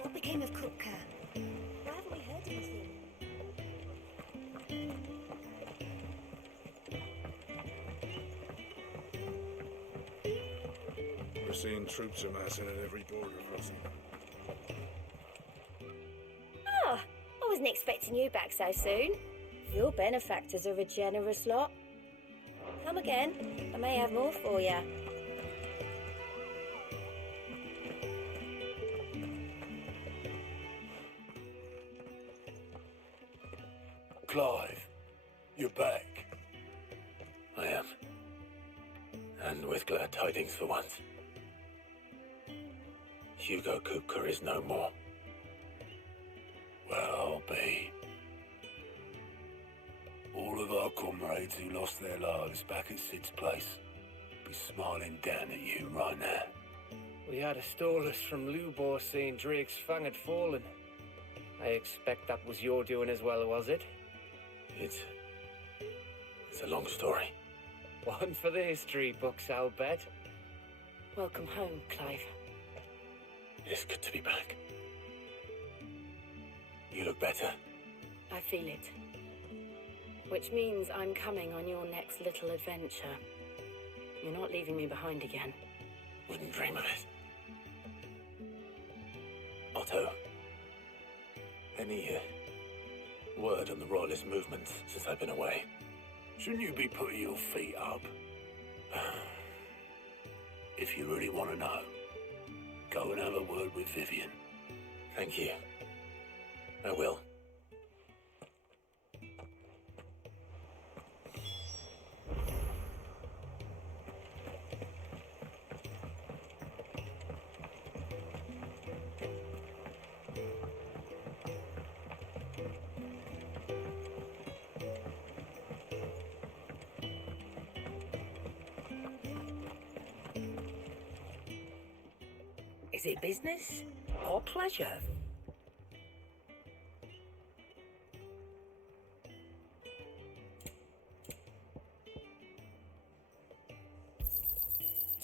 What became of Kupka? Why haven't we heard anything? We're seeing troops amassing at every border crossing. Ah, I wasn't expecting you back so soon. Your benefactors are a generous lot. Come again. I may have more for you. Clive, you're back. I am. And with glad tidings for once. Hugo Kupka is no more. Well, I'll be. All of our comrades who lost their lives back at Sid's place be smiling down at you right now. We had a stolus from Lubor saying Drake's Fang had fallen. I expect that was your doing as well, was it? It's a long story. One for the history books, I'll bet. Welcome home, Clive. It's good to be back. You look better. I feel it. Which means I'm coming on your next little adventure. You're not leaving me behind again. Wouldn't dream of it. Otto, any word on the Royalist movement since I've been away? Shouldn't you be putting your feet up? If you really want to know, go and have a word with Vivian. Thank you. I will. Is it business or pleasure?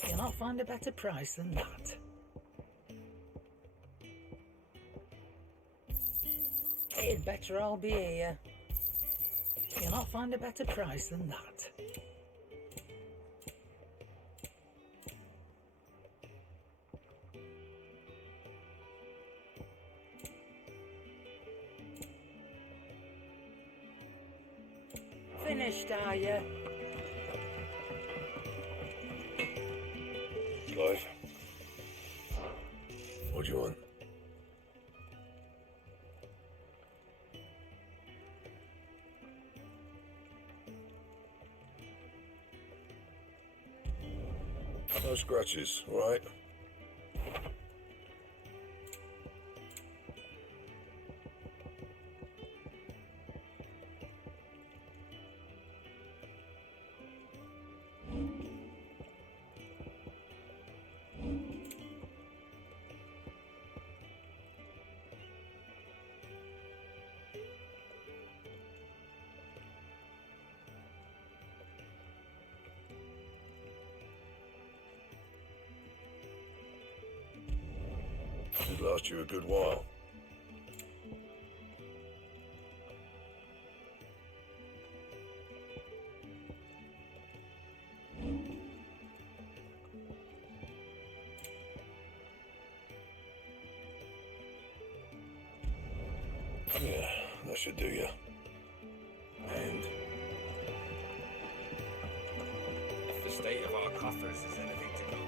You'll not find a better price than that. It'd better all be here. You'll not find a better price than that. Finished, are you? Clive. What do you want? No scratches, all right? It'd last you a good while. Yeah, that should do you. And if the state of our coffers is anything to go on.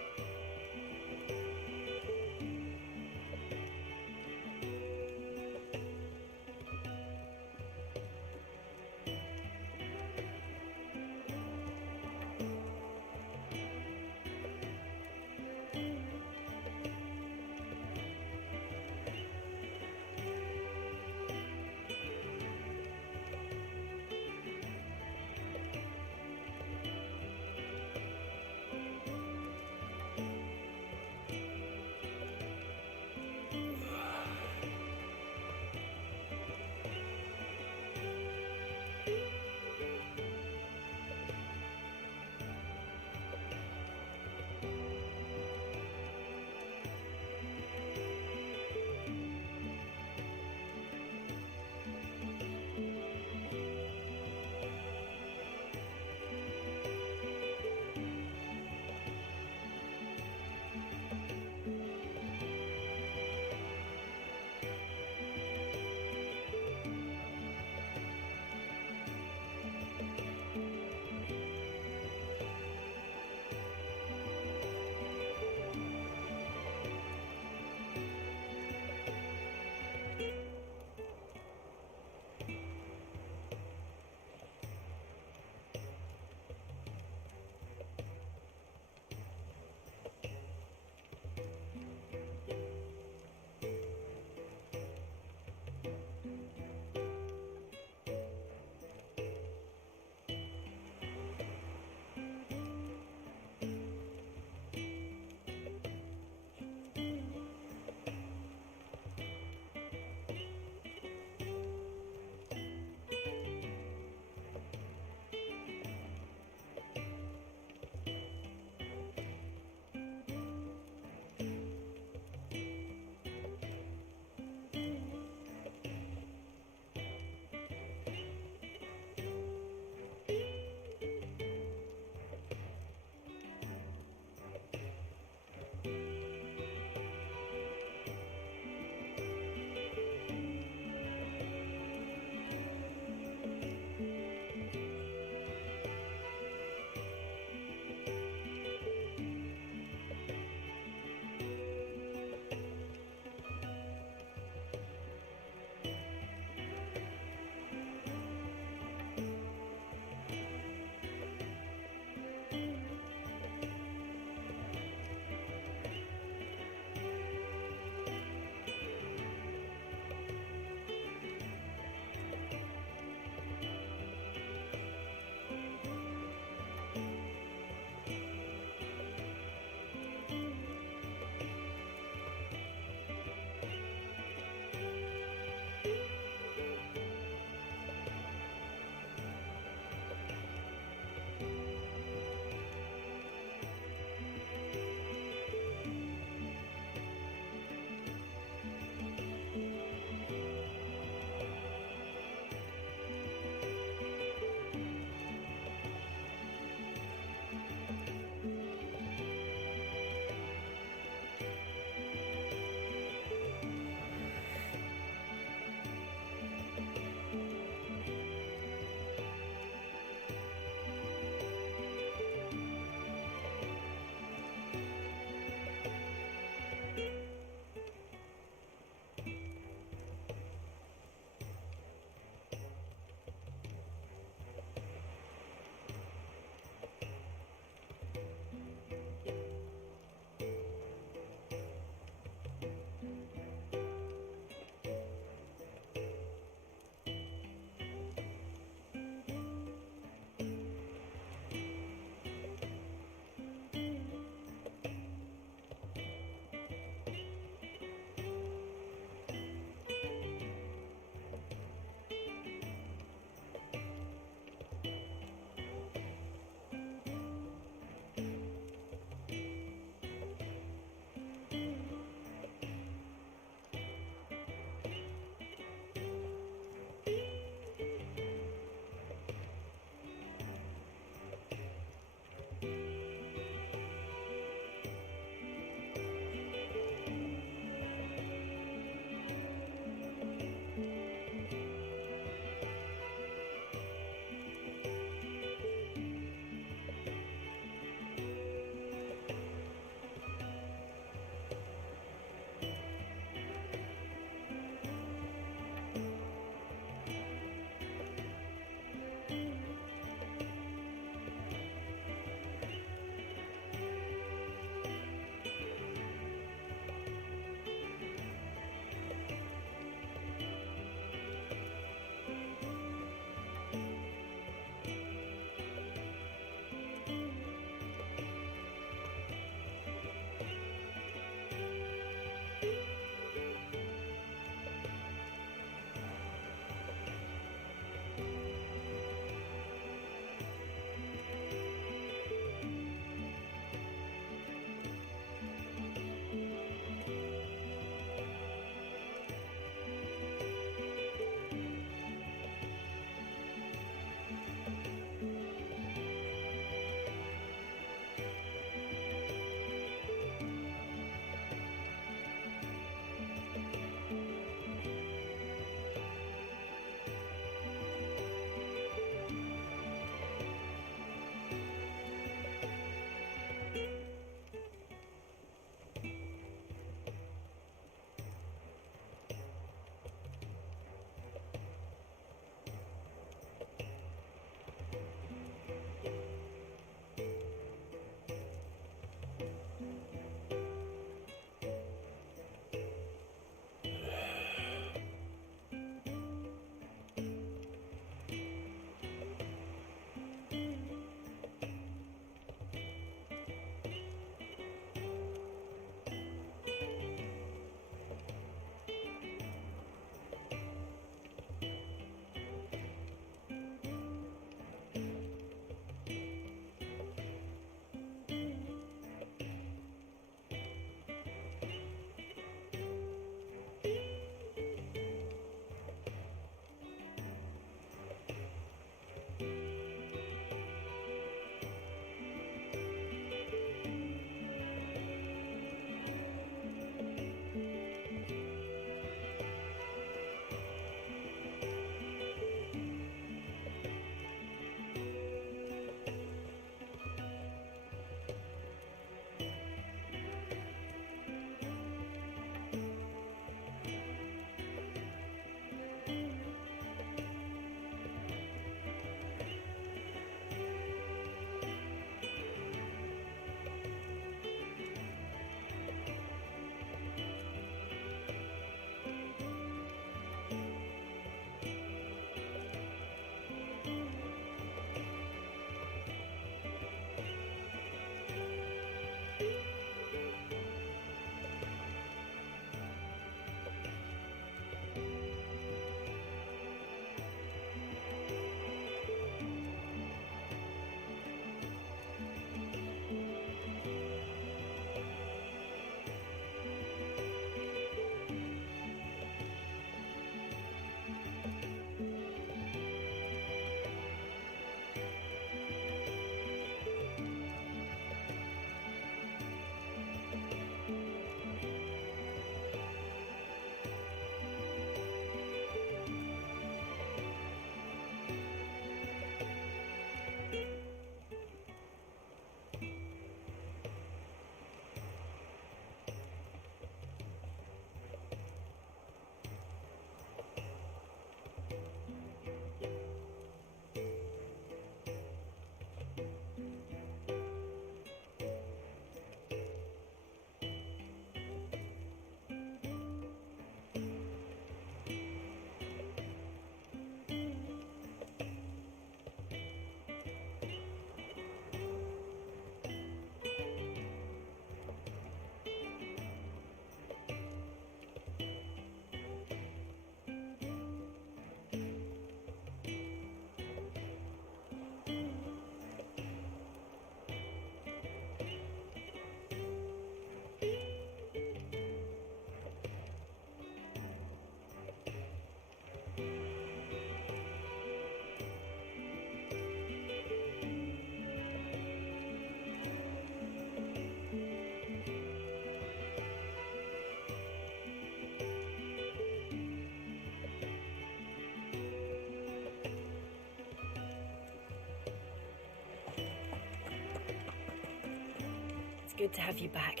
Good to have you back.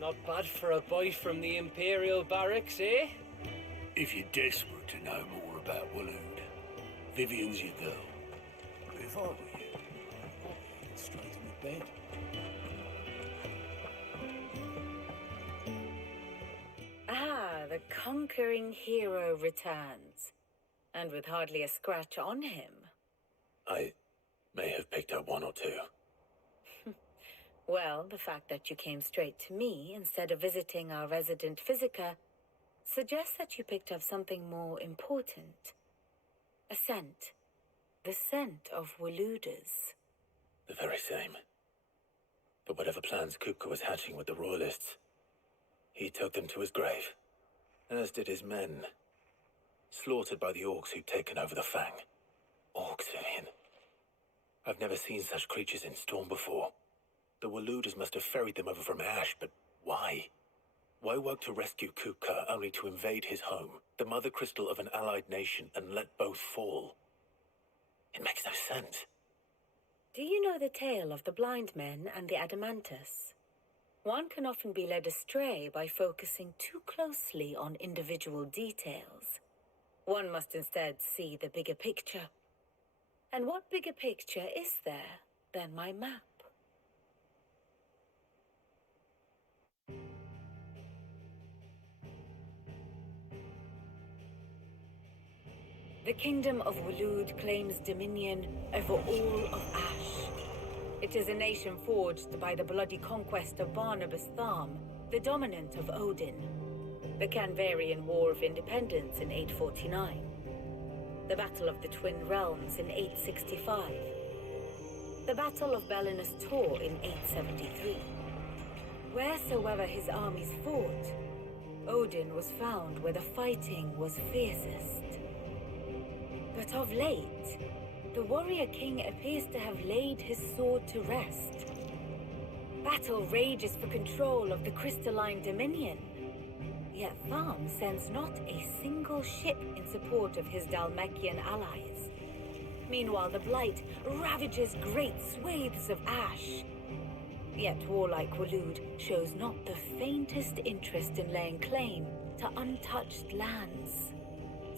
Not bad for a boy from the Imperial barracks, eh? If you're desperate to know more about Waloed, Vivian's your girl. If I were you, I'd get straight in the bed. Ah, the conquering hero returns. And with hardly a scratch on him. I may have picked up one or two. Well, the fact that you came straight to me instead of visiting our resident Physica suggests that you picked up something more important. A scent. The scent of Waloeders. The very same. But whatever plans Kupka was hatching with the Royalists, he took them to his grave. As did his men. Slaughtered by the Orcs who'd taken over the Fang. Orcs, Vivian. I've never seen such creatures in Storm before. The Waloeders must have ferried them over from Ash, but why? Why work to rescue Kupka only to invade his home, the mother crystal of an allied nation, and let both fall? It makes no sense. Do you know the tale of the blind men and the Adamantus? One can often be led astray by focusing too closely on individual details. One must instead see the bigger picture. And what bigger picture is there than my map? The Kingdom of Waloed claims dominion over all of Ash. It is a nation forged by the bloody conquest of Barnabas Tharm, the dominant of Odin. The Canvarian War of Independence in 849. The Battle of the Twin Realms in 865. The Battle of Belinus Tor in 873. Wheresoever his armies fought, Odin was found where the fighting was fiercest. But of late, the warrior king appears to have laid his sword to rest. Battle rages for control of the crystalline dominion. Yet Tharm sends not a single ship in support of his Dhalmekian allies. Meanwhile, the Blight ravages great swathes of Ash. Yet warlike Waloed shows not the faintest interest in laying claim to untouched lands.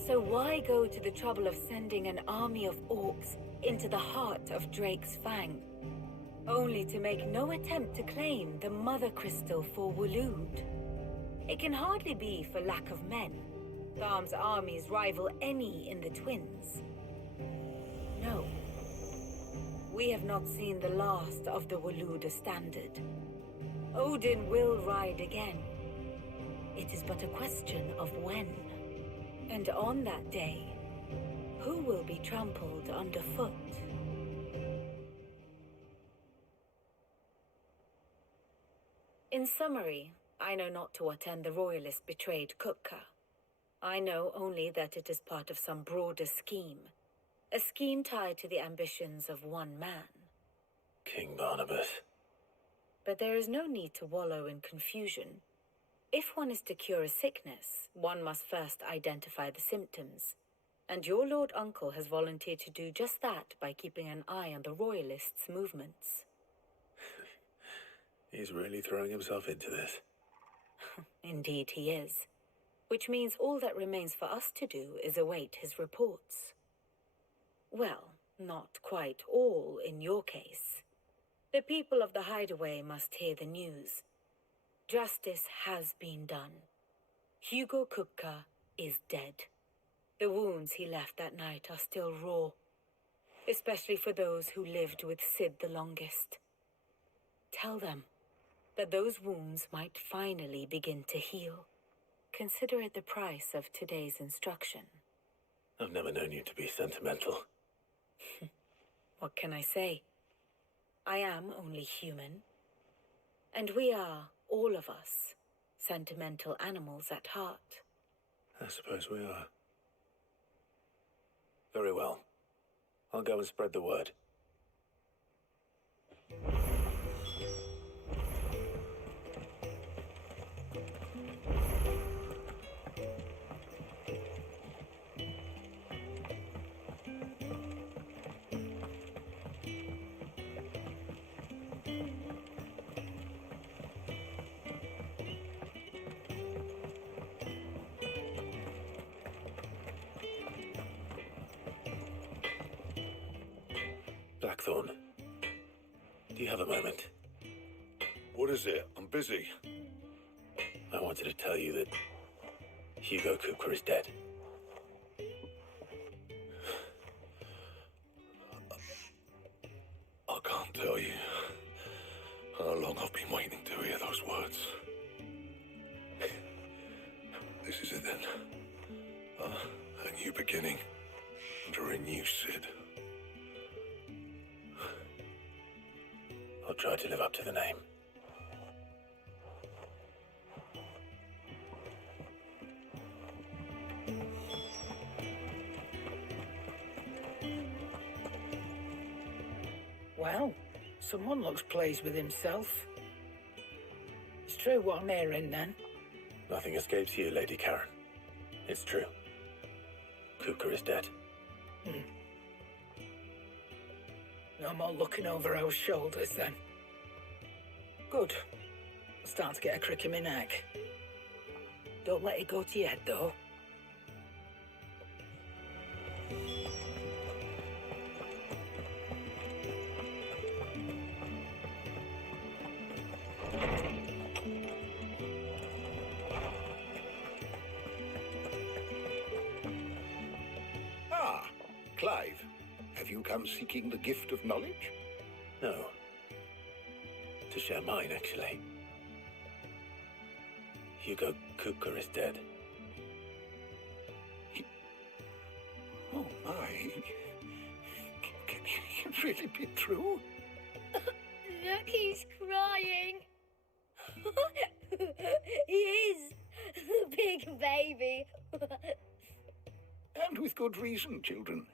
So why go to the trouble of sending an army of orcs into the heart of Drake's Fang, only to make no attempt to claim the Mother Crystal for Waloed? It can hardly be for lack of men. Tharm's armies rival any in the Twins. No. We have not seen the last of the Waloeder standard. Odin will ride again. It is but a question of when. And on that day, who will be trampled underfoot? In summary, I know not to what end the Royalists betrayed Kupka. I know only that it is part of some broader scheme. A scheme tied to the ambitions of one man. King Barnabas. But there is no need to wallow in confusion. If one is to cure a sickness, one must first identify the symptoms. And your Lord Uncle has volunteered to do just that by keeping an eye on the Royalists' movements. He's really throwing himself into this. Indeed he is. Which means all that remains for us to do is await his reports. Well, not quite all in your case. The people of the Hideaway must hear the news. Justice has been done. Hugo Kupka is dead. The wounds he left that night are still raw, especially for those who lived with Sid the longest. Tell them that those wounds might finally begin to heal. Consider it the price of today's instruction. I've never known you to be sentimental. What can I say? I am only human. And we are, all of us, sentimental animals at heart. I suppose we are. Very well. I'll go and spread the word. Blackthorn, do you have a moment? What is it? I'm busy. I wanted to tell you that Hugo Kupka is dead. I can't tell you how long I've been waiting to hear those words. This is it then. A new beginning under a new Sid. I'll try to live up to the name. Well, someone looks pleased with himself. It's true what I'm hearing, then. Nothing escapes you, Lady Karen. It's true. Kupka is dead. No more looking over our shoulders, then. Good. I'm starting to get a crick in my neck. Don't let it go to your head, though. Ah, Clive. Have you come seeking the gift of knowledge? No. To share mine, actually. Hugo Kupka is dead. Oh, my. Can it really be true? Look, he's crying. He is. Big baby. And with good reason, children.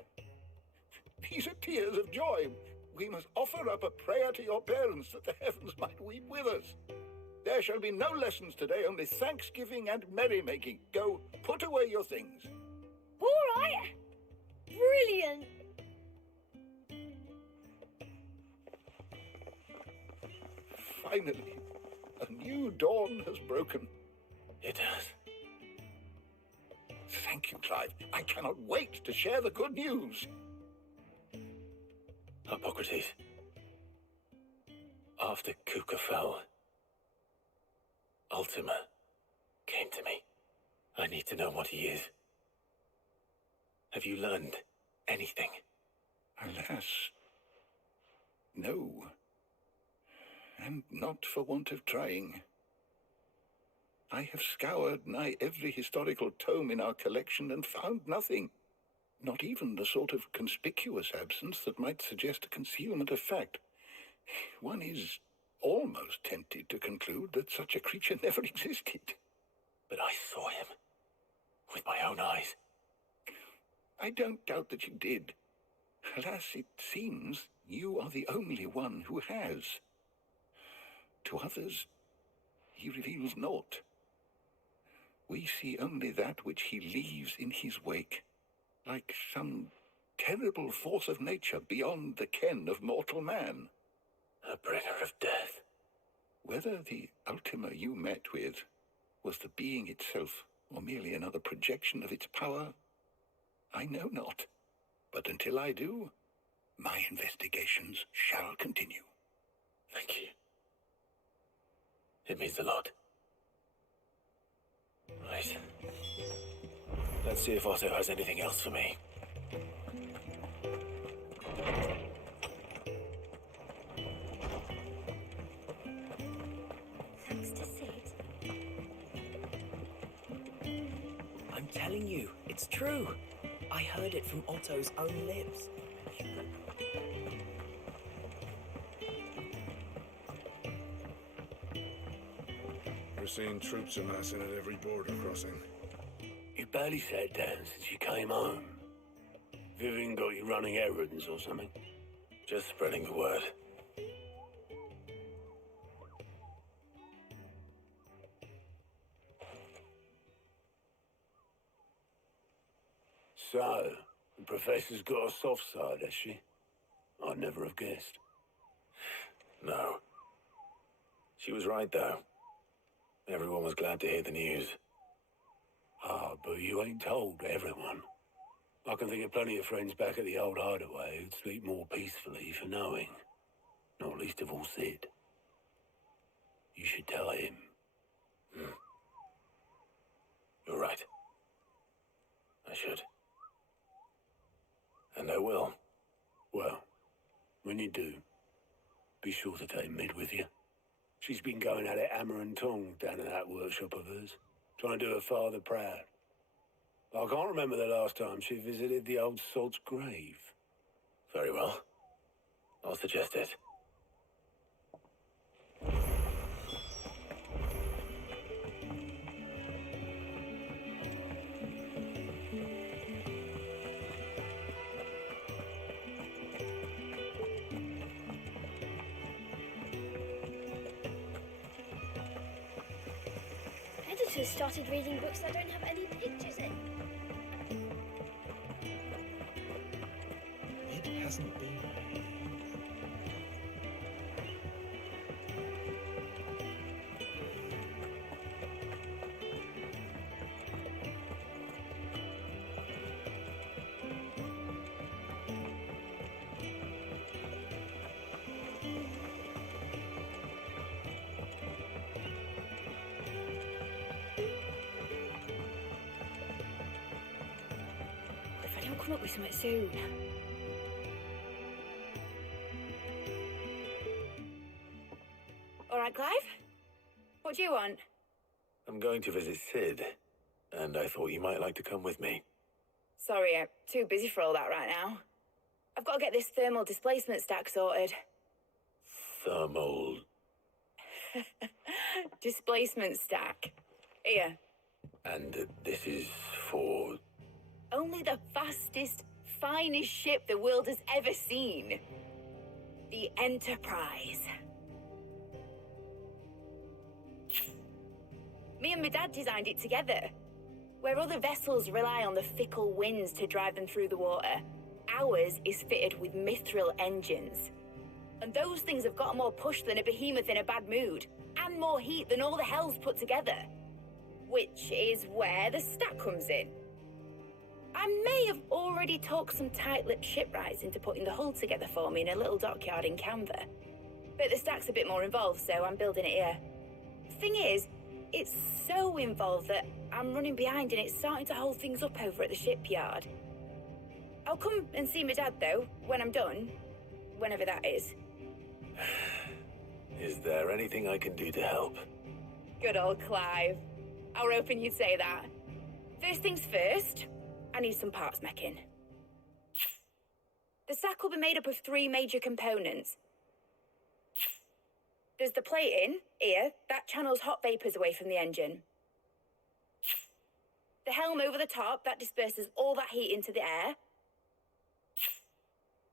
These are tears of joy. We must offer up a prayer to your parents that the heavens might weep with us. There shall be no lessons today, only thanksgiving and merrymaking. Go, put away your things. All right. Brilliant. Finally, a new dawn has broken. It has. Thank you, Clive. I cannot wait to share the good news. Hippocrates. After Kupka fell, Ultima came to me. I need to know what he is. Have you learned anything? Alas, no. And not for want of trying. I have scoured nigh every historical tome in our collection and found nothing. Not even the sort of conspicuous absence that might suggest a concealment of fact. One is almost tempted to conclude that such a creature never existed. But I saw him with my own eyes. I don't doubt that you did. Alas, it seems you are the only one who has. To others, he reveals naught. We see only that which he leaves in his wake, like some terrible force of nature beyond the ken of mortal man. A bringer of death. Whether the Ultima you met with was the being itself, or merely another projection of its power, I know not. But until I do, my investigations shall continue. Thank you. It means a lot. Right. Let's see if Otto has anything else for me. Thanks to Sid. I'm telling you, it's true. I heard it from Otto's own lips. We're seeing troops amassing at every border crossing. You barely sat down since you came home. Vivian got you running errands or something? Just spreading the word. So, the Professor's got a soft side, has she? I'd never have guessed. No. She was right, though. Everyone was glad to hear the news. Ah, but you ain't told everyone. I can think of plenty of friends back at the old hideaway who'd sleep more peacefully for knowing. Not least of all Sid. You should tell him. You're right. I should. And I will. Well, when you do, be sure to take Mid with you. She's been going at it hammer and tong down in that workshop of hers, trying to do her father proud. I can't remember the last time she visited the old salt's grave. Very well. I'll suggest it. Editors started reading books that don't have any pictures in. It hasn't been. If I don't come up with something soon. All right, Clive? What do you want? I'm going to visit Sid, and I thought you might like to come with me. Sorry, I'm too busy for all that right now. I've got to get this thermal displacement stack sorted. Thermal... Displacement stack. Here. And this is for... Only the fastest, finest ship the world has ever seen. The Enterprise. Me and my dad designed it together. Where other vessels rely on the fickle winds to drive them through the water, ours is fitted with mithril engines. And those things have got more push than a behemoth in a bad mood, and more heat than all the hells put together. Which is where the stack comes in. I may have already talked some tight-lipped shipwrights into putting the hull together for me in a little dockyard in Canva. But the stack's a bit more involved, so I'm building it here. The thing is, it's so involved that I'm running behind and it's starting to hold things up over at the shipyard. I'll come and see my dad, though, when I'm done. Whenever that is. Is there anything I can do to help? Good old Clive. I were hoping you'd say that. First things first, I need some parts making. The stack will be made up of 3 major components. There's the plating, here, that channels hot vapours away from the engine. The helm over the top, that disperses all that heat into the air.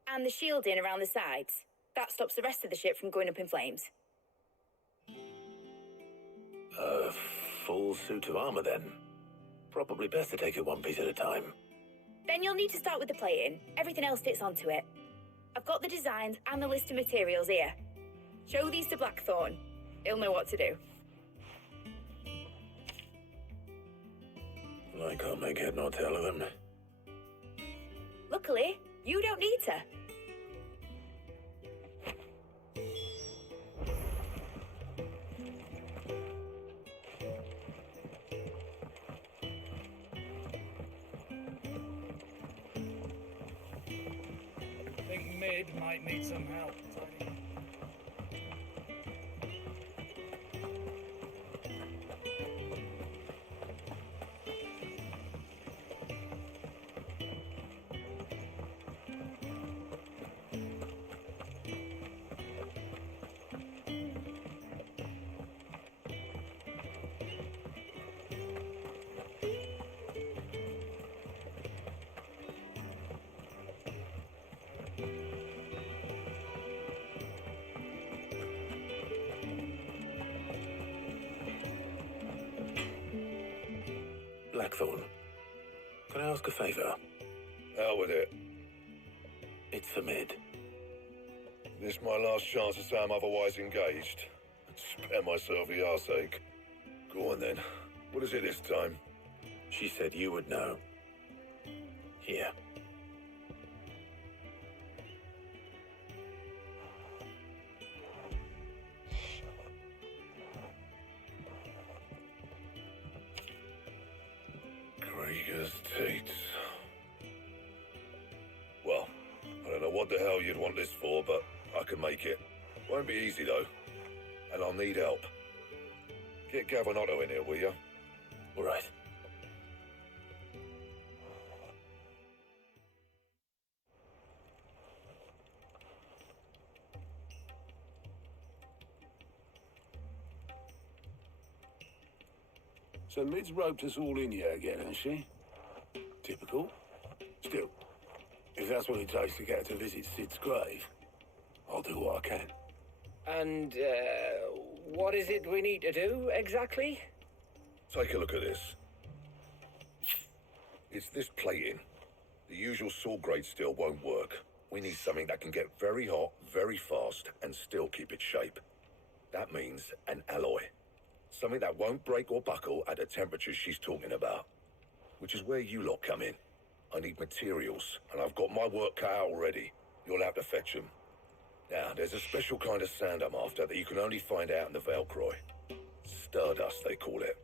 And the shielding around the sides, that stops the rest of the ship from going up in flames. A full suit of armor, then. Probably best to take it one piece at a time. Then you'll need to start with the plating. Everything else fits onto it. I've got the designs and the list of materials here. Show these to Blackthorn. He'll know what to do. I can't make head nor tail of them. Luckily, you don't need to. I think Mid might need some help, Tony. Blackthorn, can I ask a favor? Hell with it. It's for Mid. This my last chance to say I'm otherwise engaged. And spare myself the arseache. Go on then. What is it this time? She said you would know. Here. Krieger's Teats. Well, I don't know what the hell you'd want this for, but I can make it. Won't be easy, though. And I'll need help. Get Gavin Otto in here, will you? All right. So Mid's roped us all in here again, has she? Typical. Still, if that's what it takes to get to visit Sid's grave, I'll do what I can. And, what is it we need to do, exactly? Take a look at this. It's this plating. The usual saw grade steel won't work. We need something that can get very hot, very fast, and still keep its shape. That means an alloy. Something that won't break or buckle at the temperatures she's talking about. Which is where you lot come in. I need materials, and I've got my work cut out already. You'll have to fetch them. Now, there's a special kind of sand I'm after that you can only find out in the Velcroy. Stardust, they call it.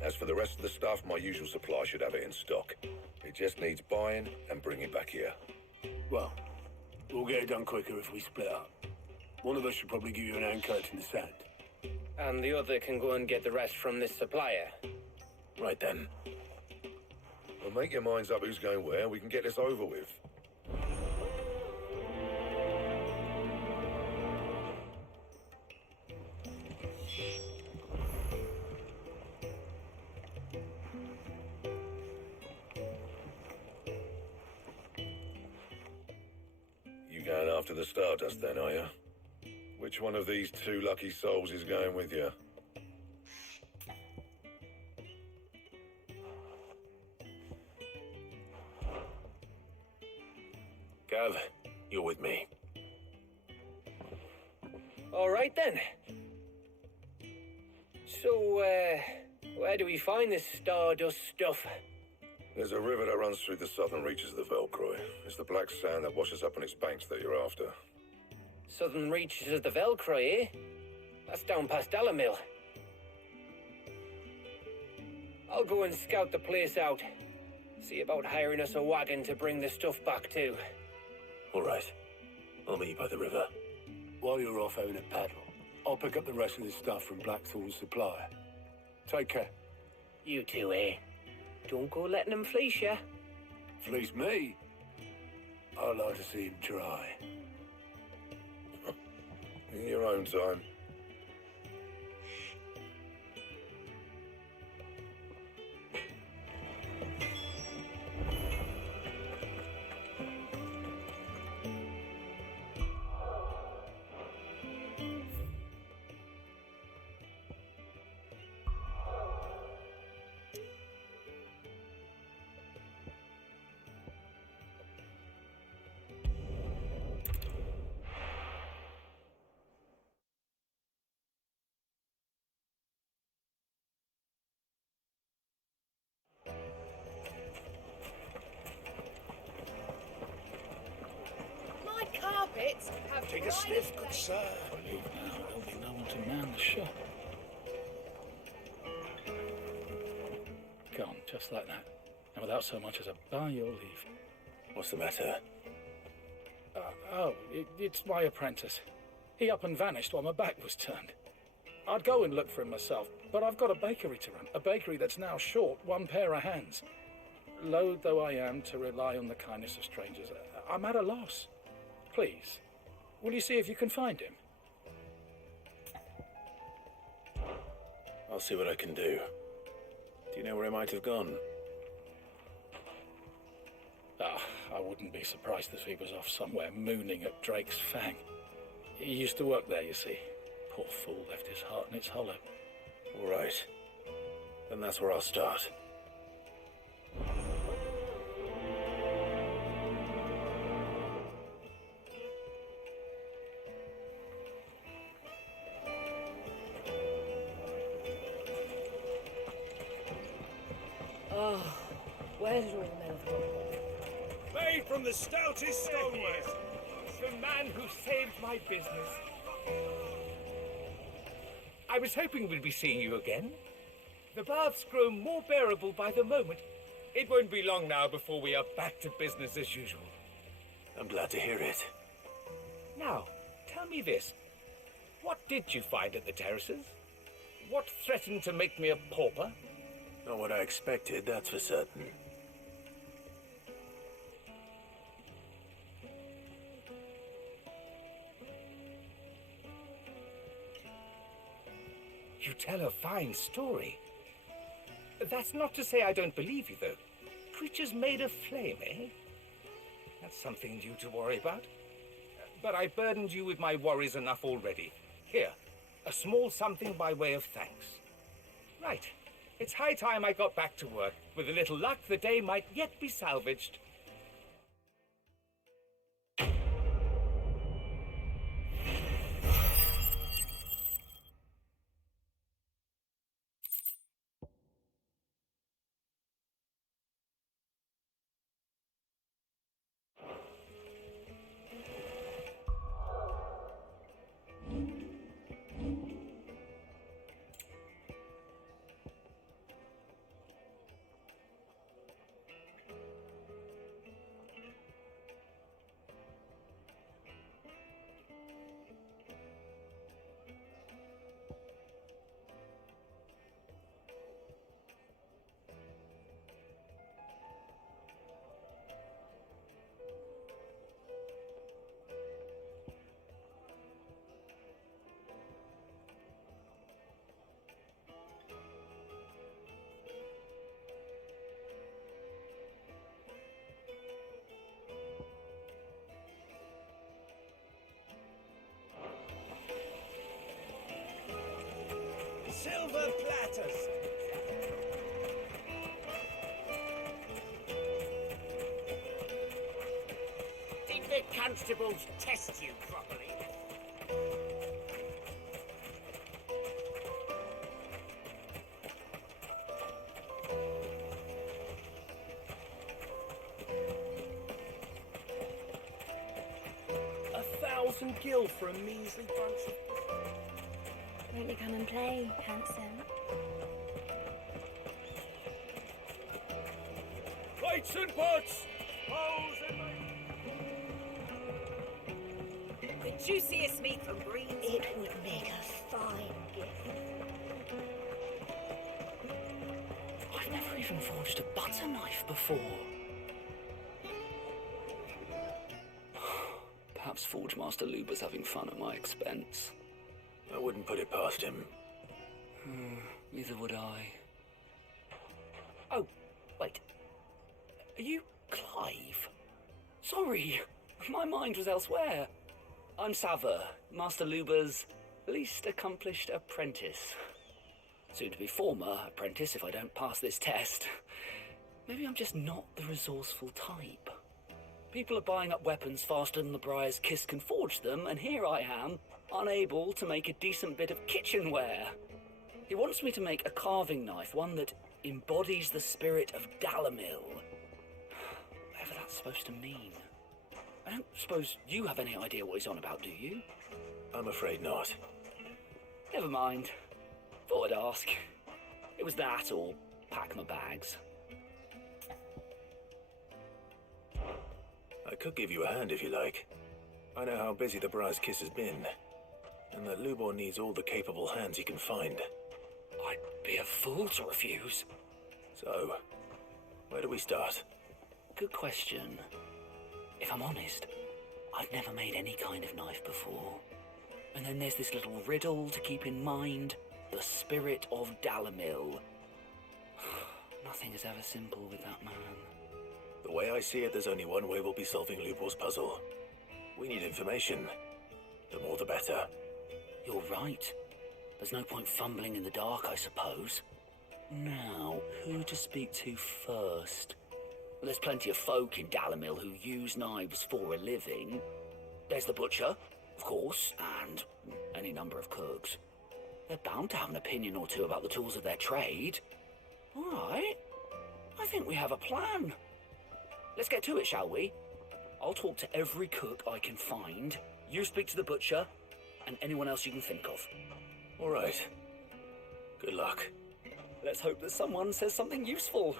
As for the rest of the stuff, my usual supply should have it in stock. It just needs buying and bringing back here. Well, we'll get it done quicker if we split up. One of us should probably give you an hand collecting the sand. And the other can go and get the rest from this supplier. Right then. Well, make your minds up who's going where. We can get this over with. You going after the Stardust then, are you? Which one of these two lucky souls is going with you? Gav, you're with me. All right, then. So, where do we find this Stardust stuff? There's a river that runs through the southern reaches of the Velcroy. It's the black sand that washes up on its banks that you're after. Southern reaches of the Velcroy, eh? That's down past Dalamil. I'll go and scout the place out. See about hiring us a wagon to bring the stuff back to. All right. I'll meet you by the river. While you're off having a paddle, I'll pick up the rest of this stuff from Blackthorn's supplier. Take care. You two, eh? Don't go letting them fleece ya. Fleece me? I'd like to see him try. In your own time. Carpets have Take a sniff, good sir. Leave now, there'll be no one to man the shop. Gone, just like that. And without so much as a bow your leave. What's the matter? It's my apprentice. He up and vanished while my back was turned. I'd go and look for him myself, but I've got a bakery to run. A bakery that's now short one pair of hands. Loath though I am to rely on the kindness of strangers, I'm at a loss. Please, will you see if you can find him? I'll see what I can do. Do you know where he might have gone? I wouldn't be surprised if he was off somewhere mooning at Drake's Fang. He used to work there, you see. Poor fool left his heart in its hollow. All right. Then that's where I'll start. Oh, where's all the men of God? Bay from the stoutest stoneware. The man who saved my business. I was hoping we'd be seeing you again. The baths grow more bearable by the moment. It won't be long now before we are back to business as usual. I'm glad to hear it. Now, tell me this. What did you find at the terraces? What threatened to make me a pauper? Not what I expected, that's for certain. You tell a fine story. That's not to say I don't believe you, though. Creatures made of flame, eh? That's something new to worry about. But I burdened you with my worries enough already. Here, a small something by way of thanks. Right. It's high time I got back to work. With a little luck, the day might yet be salvaged. Silver platters! Did the constables test you properly? $1,000 for a measly bunch of... Won't you come and play, handsome? Plates and pots! The juiciest meat from Greens. It would make a fine gift. I've never even forged a butter knife before. Perhaps Forge Master Luber's having fun at my expense. I wouldn't put it past him. Neither would I. Oh, wait. Are you Clive? Sorry, my mind was elsewhere. I'm Sava, Master Luber's least accomplished apprentice. Soon to be former apprentice if I don't pass this test. Maybe I'm just not the resourceful type. People are buying up weapons faster than the Briar's Kiss can forge them, and here I am, unable to make a decent bit of kitchenware. He wants me to make a carving knife, one that embodies the spirit of Dalamil. Whatever that's supposed to mean. I don't suppose you have any idea what he's on about, do you? I'm afraid not. Never mind. Thought I'd ask. It was that or pack my bags. I could give you a hand if you like. I know how busy the Briar's Kiss has been, and that Lubor needs all the capable hands he can find. I'd be a fool to refuse. So, where do we start? Good question. If I'm honest, I've never made any kind of knife before. And then there's this little riddle to keep in mind. The spirit of Dalamil. Nothing is ever simple with that man. The way I see it, there's only one way we'll be solving Lubor's puzzle. We need information. The more the better. You're right. There's no point fumbling in the dark, I suppose. Now, who to speak to first? Well, there's plenty of folk in Dalamil who use knives for a living. There's the butcher, of course, and any number of cooks. They're bound to have an opinion or two about the tools of their trade. All right. I think we have a plan. let's get to it, shall we? I'll talk to every cook I can find. You speak to the butcher, and anyone else you can think of. All right. Good luck. Let's hope that someone says something useful.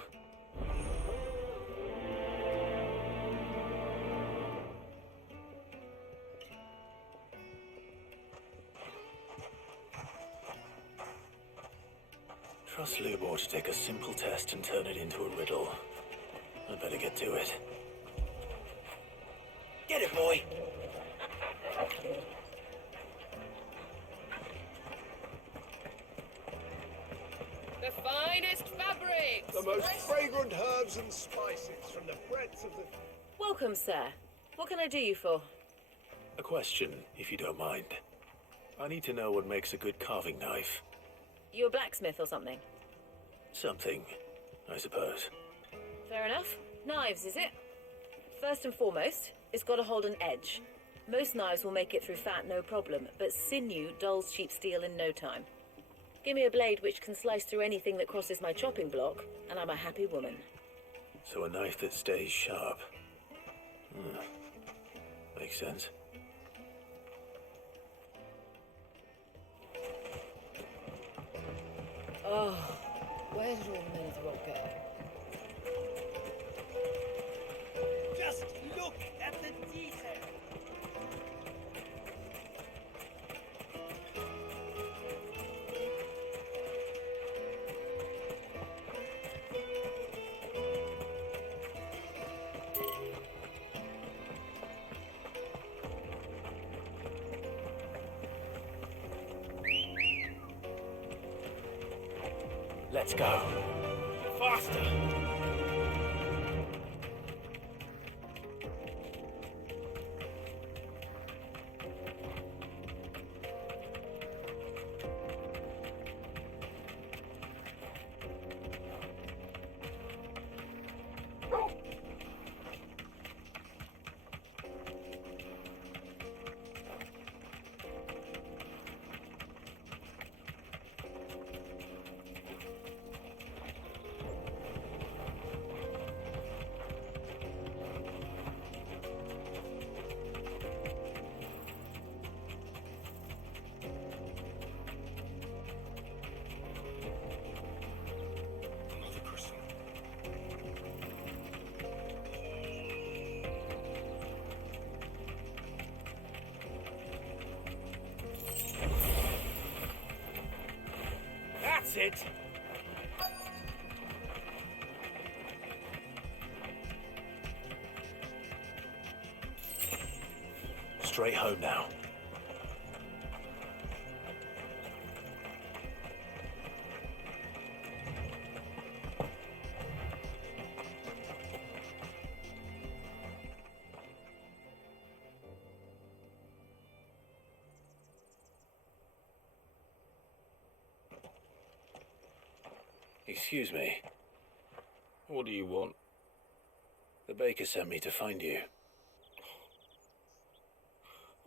Trust Lubor to take a simple test and turn it into a riddle. I'd better get to it. Get it, boy! The finest fabrics! The most fragrant herbs and spices from the breadth of the... Welcome, sir. What can I do you for? A question, if you don't mind. I need to know what makes a good carving knife. You a blacksmith or something? Something, I suppose. Fair enough. Knives, is it? First and foremost, it's got to hold an edge. Most knives will make it through fat, no problem, but sinew dulls cheap steel in no time. Give me a blade which can slice through anything that crosses my chopping block, and I'm a happy woman. So a knife that stays sharp. Makes sense. Oh, where did all the men of the rock go? Just look at the detail! Let's go. Faster! That's it! Straight home now. Excuse me. What do you want? The baker sent me to find you.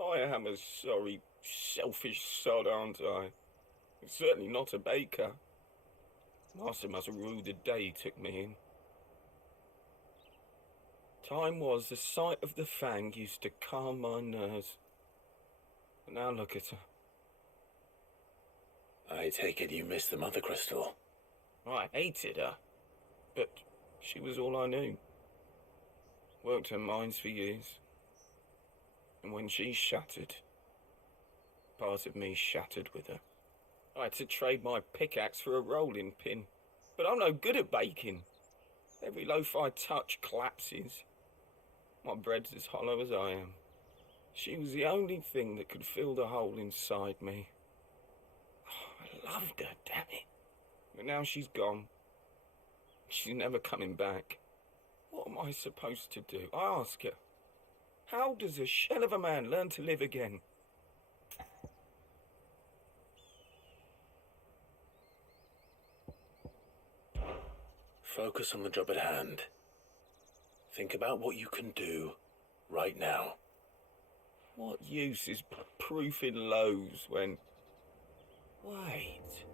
I am a sorry, selfish sod, aren't I? Certainly not a baker. Master must have ruled the day he took me in. Time was the sight of the Fang used to calm my nerves. But now look at her. I take it you missed the Mother Crystal. I hated her, but she was all I knew. Worked her mines for years. And when she shattered, part of me shattered with her. I had to trade my pickaxe for a rolling pin, but I'm no good at baking. Every loaf I touch collapses. My bread's as hollow as I am. She was the only thing that could fill the hole inside me. Oh, I loved her, damn it. But now she's gone. She's never coming back. What am I supposed to do? I ask her. How does a shell of a man learn to live again? Focus on the job at hand. Think about what you can do right now. What use is proofing loaves when... Wait.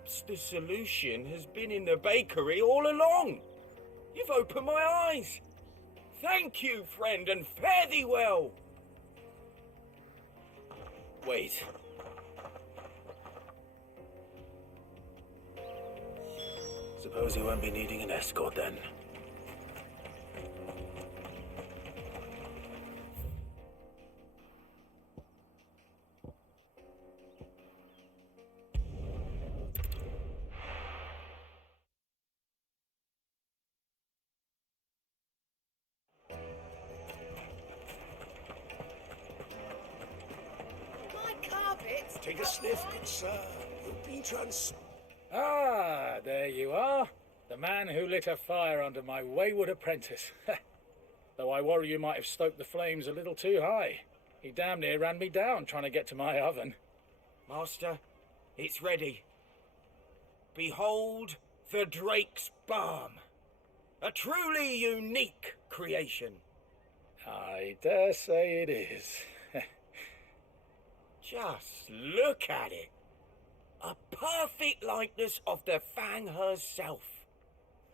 Perhaps the solution has been in the bakery all along. You've opened my eyes. Thank you, friend, and fare thee well. Wait. Suppose you won't be needing an escort then. My carpets. Take a sniff, good sir. You've been Ah, there you are. The man who lit a fire under my wayward apprentice. Though I worry you might have stoked the flames a little too high. He damn near ran me down trying to get to my oven. Master, it's ready. Behold the Drake's Balm. A truly unique creation. I dare say it is. Just look at it. A perfect likeness of the Fang herself.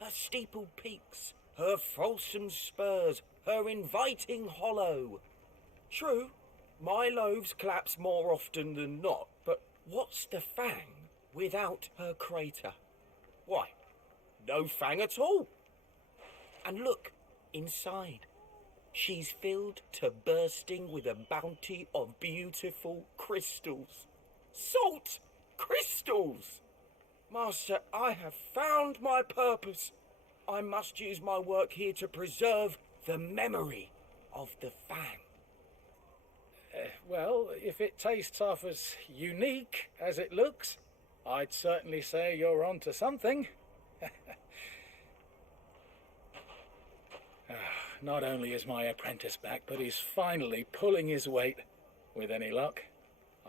Her steepled peaks, her fulsome spurs, her inviting hollow. True, my loaves collapse more often than not, but what's the Fang without her crater? Why, no Fang at all. And look, inside. She's filled to bursting with a bounty of beautiful crystals. Salt crystals! Master, I have found my purpose. I must use my work here to preserve the memory of the Fang. Well, if it tastes half as unique as it looks, I'd certainly say you're onto something. Not only is my apprentice back, but he's finally pulling his weight. With any luck,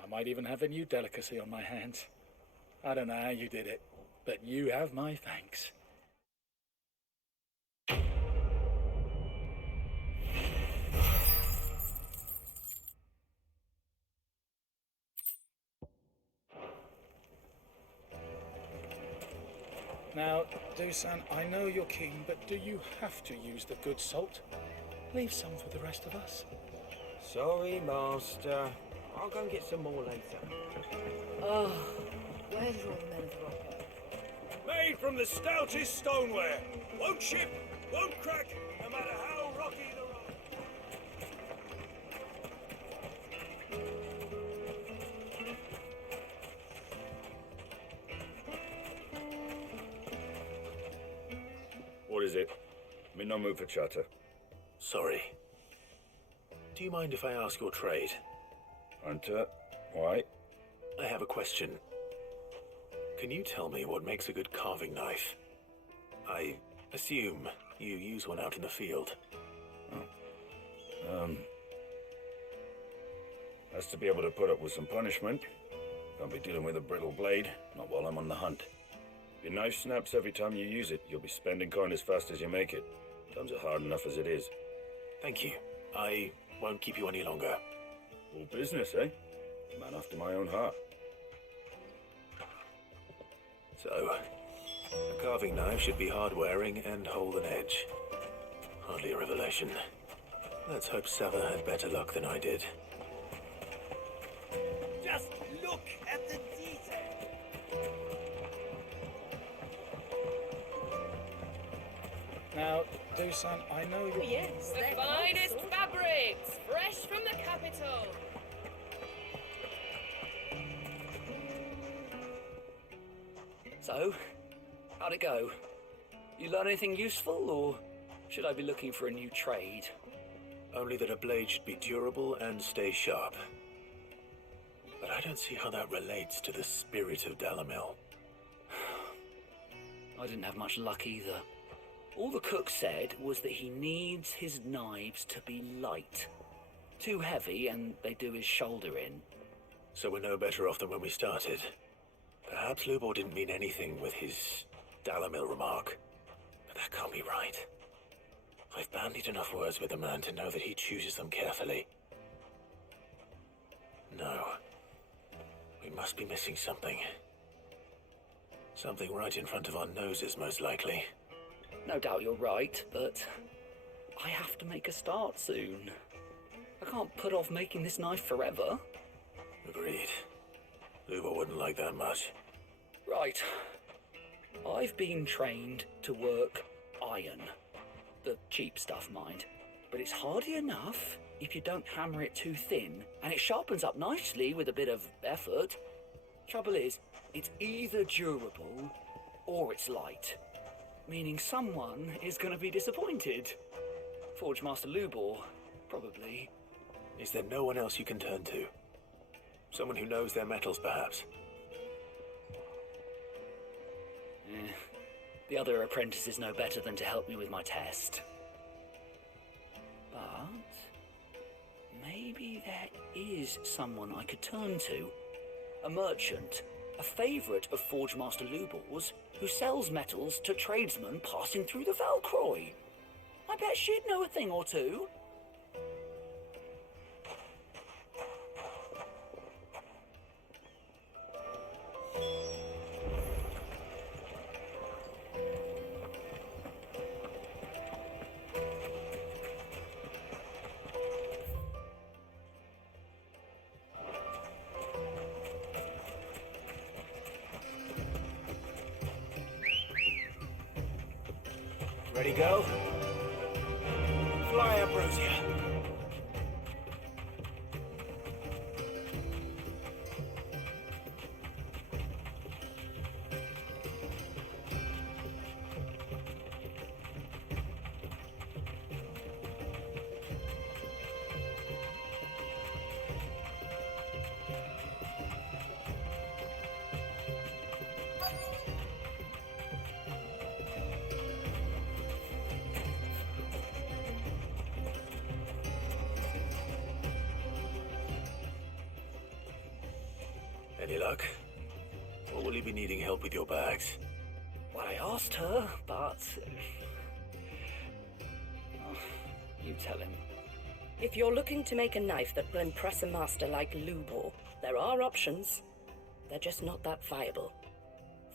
I might even have a new delicacy on my hands. I don't know how you did it, but you have my thanks. Now, Dusan, I know you're keen, but do you have to use the good salt? Leave some for the rest of us. Sorry, Master. I'll go and get some more later. Oh, where did all the men of the rock go? Made from the stoutest stoneware. Won't chip, won't crack, no matter how rocky the road. What is it? I'm in no mood for chatter. Sorry. Do you mind if I ask your trade? Hunter, why? I have a question. Can you tell me what makes a good carving knife? I assume you use one out in the field. Has to be able to put up with some punishment. Can't be dealing with a brittle blade, not while I'm on the hunt. If your knife snaps every time you use it, you'll be spending coin as fast as you make it. Times are hard enough as it is. Thank you. I won't keep you any longer. All business, eh? Man after my own heart. So, a carving knife should be hard-wearing and hold an edge. Hardly a revelation. Let's hope Sava had better luck than I did. Just look at the detail. Now, Dusan, I know you're... Oh, yes, the finest fabrics, fresh from the capital. So, how'd it go? You learn anything useful, or should I be looking for a new trade? Only that a blade should be durable and stay sharp. But I don't see how that relates to the spirit of Dalamil. I didn't have much luck either. All the cook said was that he needs his knives to be light. Too heavy and they do his shoulder in. So we're no better off than when we started. Perhaps Lubor didn't mean anything with his Dalamil remark. But that can't be right. I've bandied enough words with the man to know that he chooses them carefully. No. We must be missing something. Something right in front of our noses, most likely. No doubt you're right, but I have to make a start soon. I can't put off making this knife forever. Agreed. Lubo wouldn't like that much. Right. I've been trained to work iron. The cheap stuff, mind. But it's hardy enough if you don't hammer it too thin, and it sharpens up nicely with a bit of effort. Trouble is, it's either durable or it's light. Meaning someone is going to be disappointed. Forge Master Lubor, probably. Is there no one else you can turn to? Someone who knows their metals, perhaps? The other apprentices know better than to help me with my test. But maybe there is someone I could turn to. A merchant, a favourite of Forge Master Lubor's, who sells metals to tradesmen passing through the Valcroy. I bet she'd know a thing or two. Ready, go? Fly, Ambrosia. Any luck? Or will you be needing help with your bags? Well, I asked her, but... you tell him. If you're looking to make a knife that will impress a master like Lubor, there are options. They're just not that viable.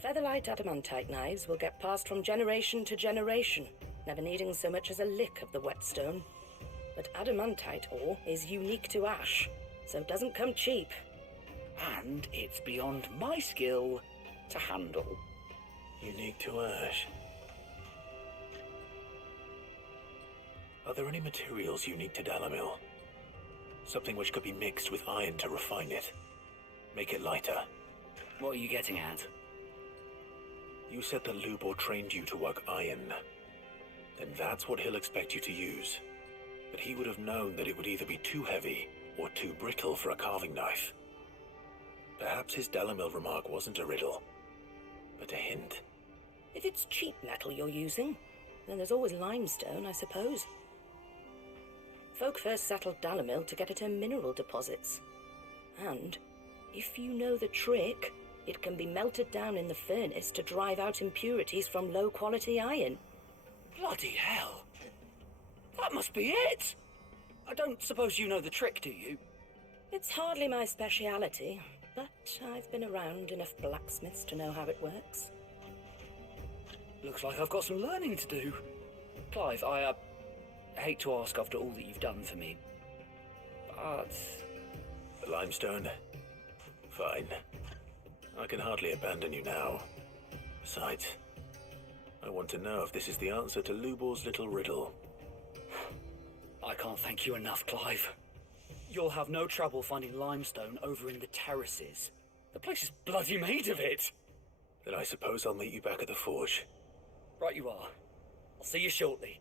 Featherlight adamantite knives will get passed from generation to generation, never needing so much as a lick of the whetstone. But adamantite ore is unique to ash, so it doesn't come cheap. And it's beyond my skill to handle. Unique to ash. Are there any materials unique to Dalamil? Something which could be mixed with iron to refine it. Make it lighter. What are you getting at? You said that Lubor trained you to work iron. Then that's what he'll expect you to use. But he would have known that it would either be too heavy or too brittle for a carving knife. Perhaps his Dalamil remark wasn't a riddle, but a hint. If it's cheap metal you're using, then there's always limestone, I suppose. Folk first settled Dalamil to get at her mineral deposits. And, if you know the trick, it can be melted down in the furnace to drive out impurities from low-quality iron. Bloody hell! That must be it! I don't suppose you know the trick, do you? It's hardly my speciality, but I've been around enough blacksmiths to know how it works. Looks like I've got some learning to do. Clive, I hate to ask after all that you've done for me, but... Limestone? Fine. I can hardly abandon you now. Besides, I want to know if this is the answer to Lubor's little riddle. I can't thank you enough, Clive. You'll have no trouble finding limestone over in the terraces. The place is bloody made of it. Then I suppose I'll meet you back at the forge. Right you are. I'll see you shortly.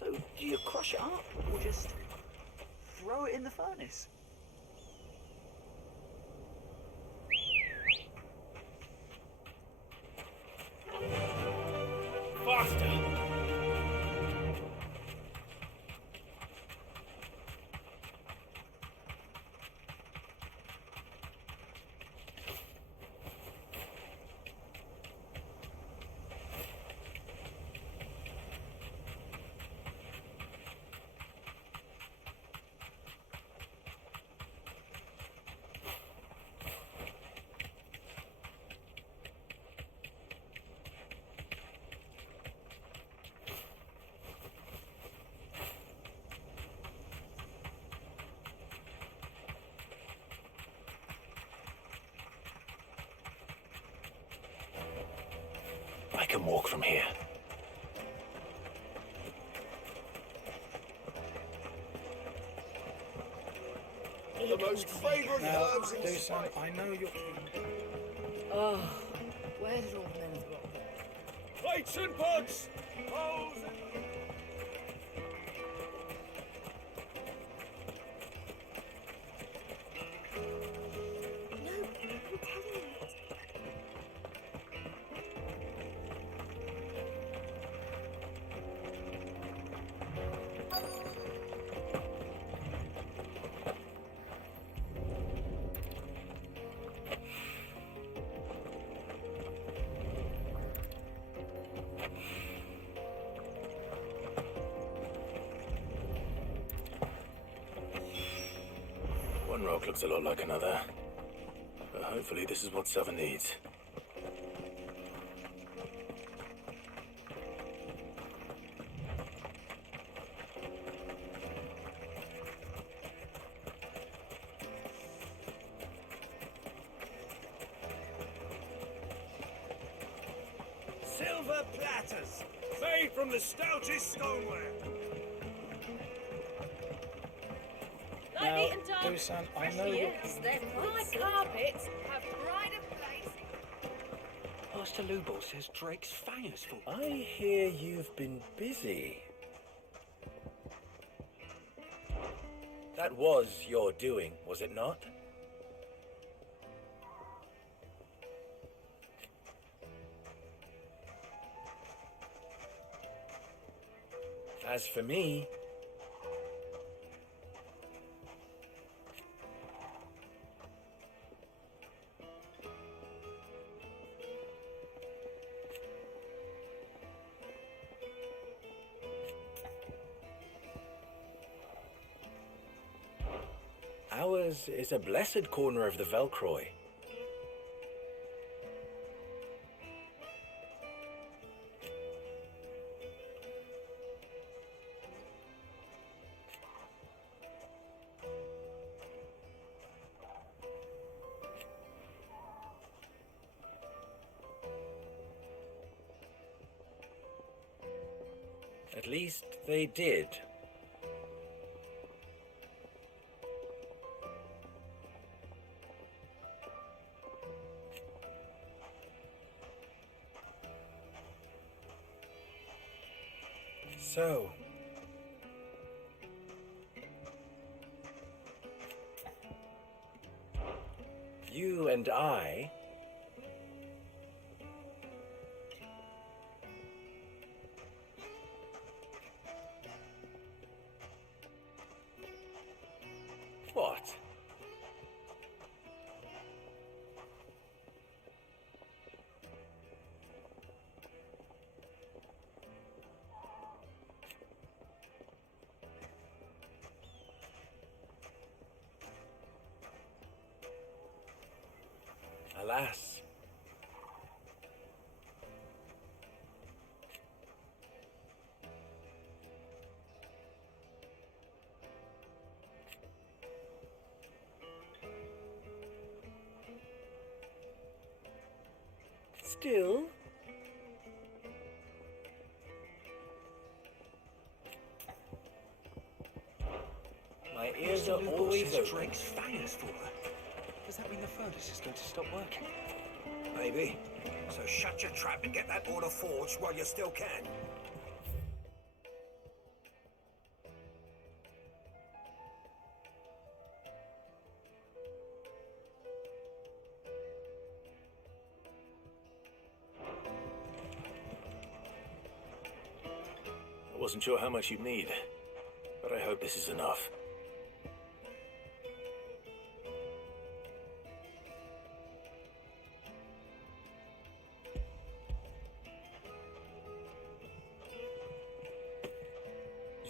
So, do you crush it up, or just throw it in the furnace? Faster! I can walk from here. The most fragrant Now, herbs in Dusan, I know you're... Oh, where did all the men have gone? Plates and pots! Bowls and... No, I'm telling you. One rock looks a lot like another. But hopefully this is what Sava needs. Silver platters, made from the stoutest stoneware. Now, Lightly and dark. Dusan, I know you're... Yes, they're quite carpets. Have pride of place. Master Lubor says Drake's Fang is full. I hear you've been busy. That was your doing, was it not? As for me, ours is a blessed corner of the Velcroy. At least they did. So, you and I what? Alas. Still, my ears are always open. Drake's Fang is full. Does that mean the furnace is going to stop working? Maybe. So shut your trap and get that order forged while you still can. I wasn't sure how much you'd need, but I hope this is enough.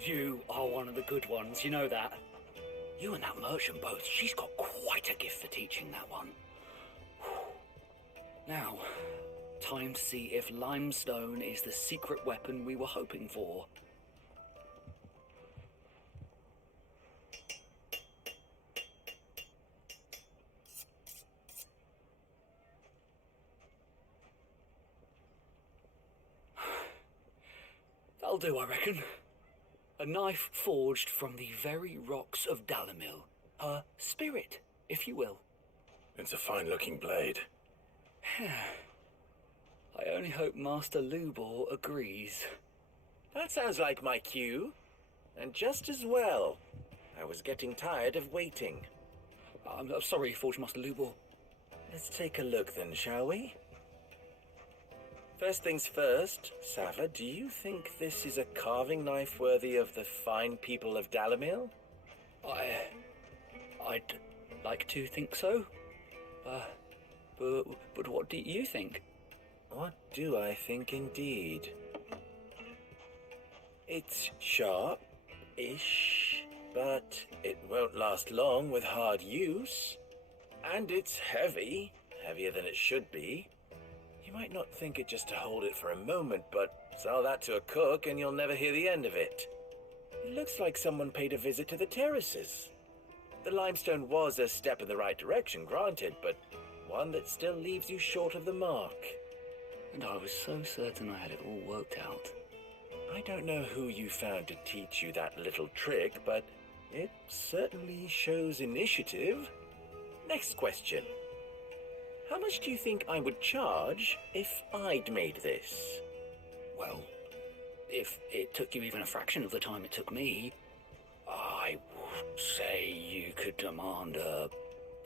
You are one of the good ones, you know that. You and that merchant both, she's got quite a gift for teaching that one. Now, time to see if limestone is the secret weapon we were hoping for. That'll do, I reckon. A knife forged from the very rocks of Dalamil. A spirit, if you will. It's a fine-looking blade. I only hope Master Lubor agrees. That sounds like my cue. And just as well. I was getting tired of waiting. I'm sorry, Forge Master Lubor. Let's take a look then, shall we? First things first, Sava, do you think this is a carving knife worthy of the fine people of Dalamil? I'd like to think so. But what do you think? What do I think indeed? It's sharp-ish, but it won't last long with hard use. And it's heavy, heavier than it should be. You might not think it just to hold it for a moment, but sell that to a cook and you'll never hear the end of it. It looks like someone paid a visit to the terraces. The limestone was a step in the right direction, granted, but one that still leaves you short of the mark. And I was so certain I had it all worked out. I don't know who you found to teach you that little trick, but it certainly shows initiative. Next question. How much do you think I would charge if I'd made this? Well, if it took you even a fraction of the time it took me, I would say you could demand a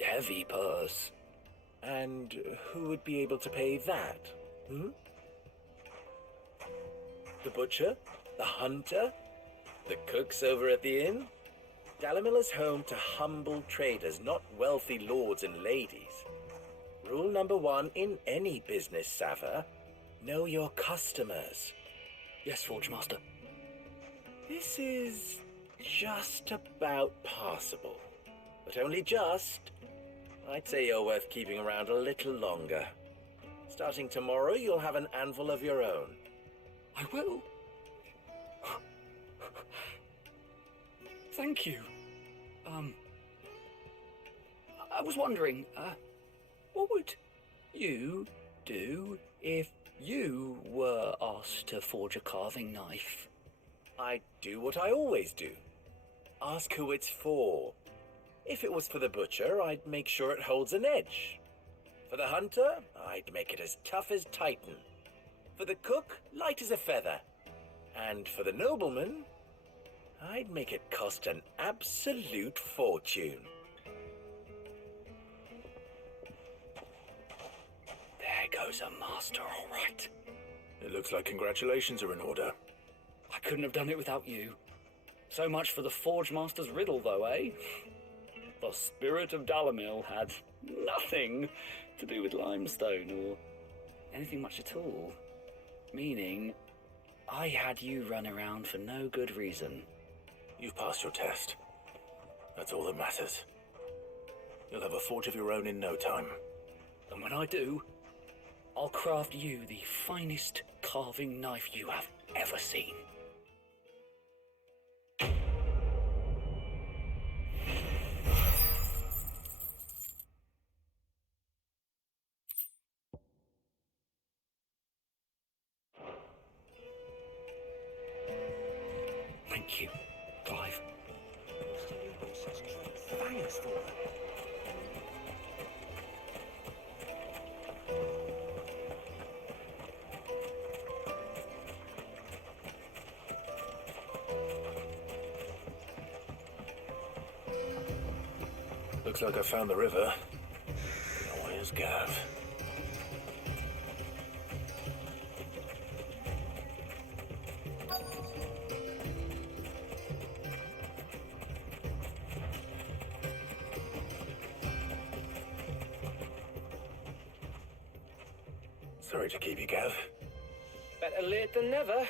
heavy purse. And who would be able to pay that? The butcher? The hunter? The cooks over at the inn? Dalamil is home to humble traders, not wealthy lords and ladies. Rule number 1 in any business, Sava, know your customers. Yes, Forge Master. This is just about passable, but only just. I'd say you're worth keeping around a little longer. Starting tomorrow, you'll have an anvil of your own. I will. Thank you. I was wondering, what would you do if you were asked to forge a carving knife? I'd do what I always do. Ask who it's for. If it was for the butcher, I'd make sure it holds an edge. For the hunter, I'd make it as tough as Titan. For the cook, light as a feather. And for the nobleman, I'd make it cost an absolute fortune. There goes a master, all right. It looks like congratulations are in order. I couldn't have done it without you. So much for the Forge Master's riddle, though, eh? The spirit of Dalamil had nothing to do with limestone or anything much at all. Meaning, I had you run around for no good reason. You've passed your test. That's all that matters. You'll have a forge of your own in no time. And when I do, I'll craft you the finest carving knife you have ever seen. Thank you, Clive. Thanks for it. Looks like I found the river. Now where's Gav? Sorry to keep you, Gav. Better late than never.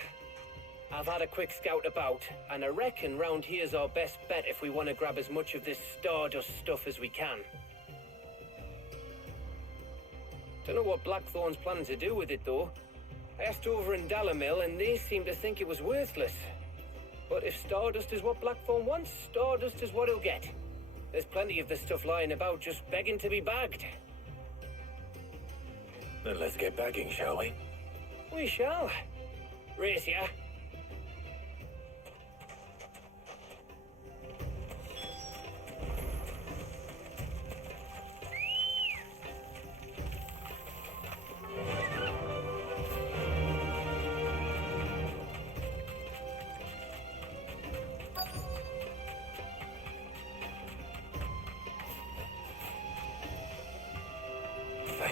I've had a quick scout about, and I reckon round here's our best bet if we want to grab as much of this Stardust stuff as we can. Don't know what Blackthorn's planning to do with it, though. I asked over in Dalamil, and they seem to think it was worthless. But if Stardust is what Blackthorn wants, Stardust is what he'll get. There's plenty of this stuff lying about, just begging to be bagged. Then let's get bagging, shall we? We shall. Race ya.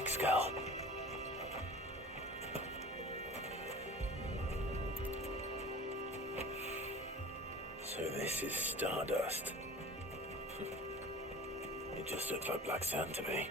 Thanks, girl. So this is Stardust. It just looks like black sand to me.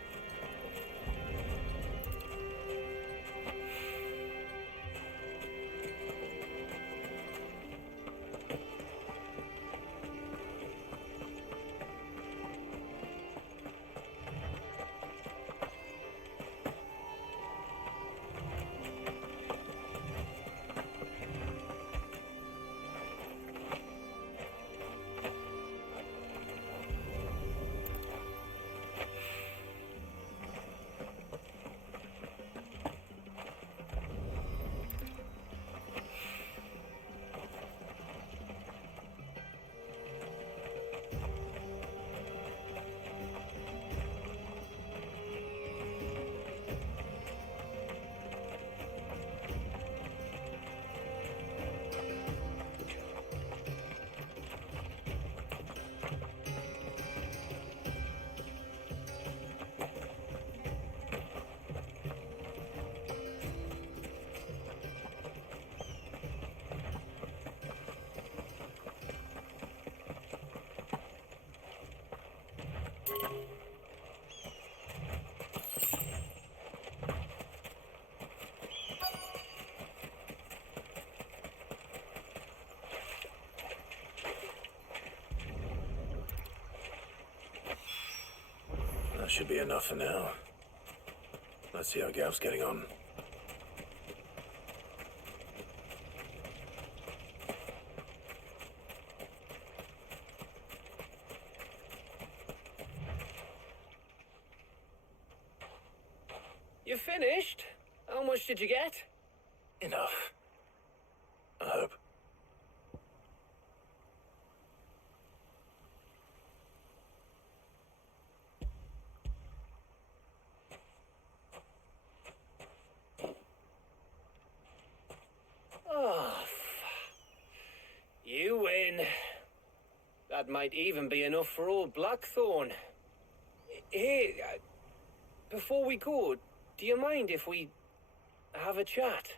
That should be enough for now. Let's see how Gav's getting on. You finished? How much did you get? Enough. I hope. Oh, you win. That might even be enough for old Blackthorn. Hey, before we go, do you mind if we have a chat?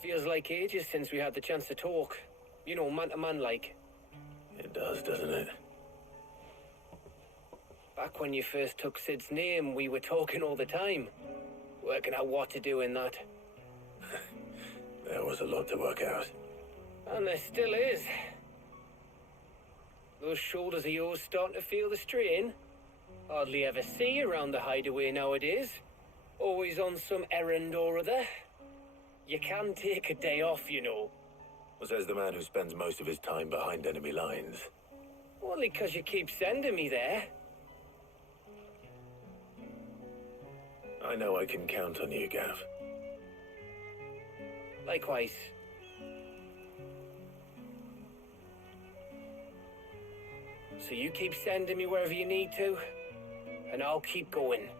Feels like ages since we had the chance to talk. You know, man to man like. It does, doesn't it? Back when you first took Sid's name, we were talking all the time. Working out what to do in that. There was a lot to work out. And there still is. Those shoulders of yours starting to feel the strain. Hardly ever see you around the hideaway nowadays. Always on some errand or other. You can take a day off, you know. Says the man who spends most of his time behind enemy lines. Only 'cause you keep sending me there. I know I can count on you, Gav. Likewise. So you keep sending me wherever you need to, and I'll keep going.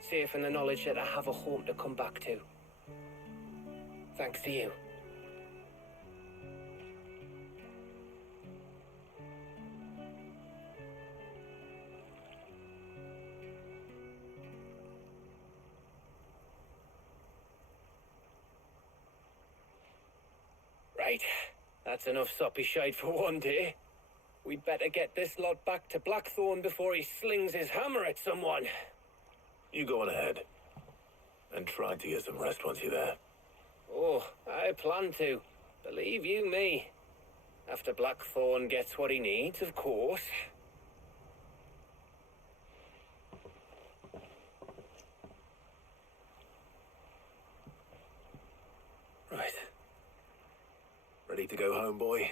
Safe in the knowledge that I have a home to come back to. Thanks to you. Right, that's enough soppy shite for one day. We'd better get this lot back to Blackthorn before he slings his hammer at someone. You go on ahead. And try to get some rest once you're there. Oh, I plan to. Believe you me. After Blackthorn gets what he needs, of course. Right. Ready to go home, boy?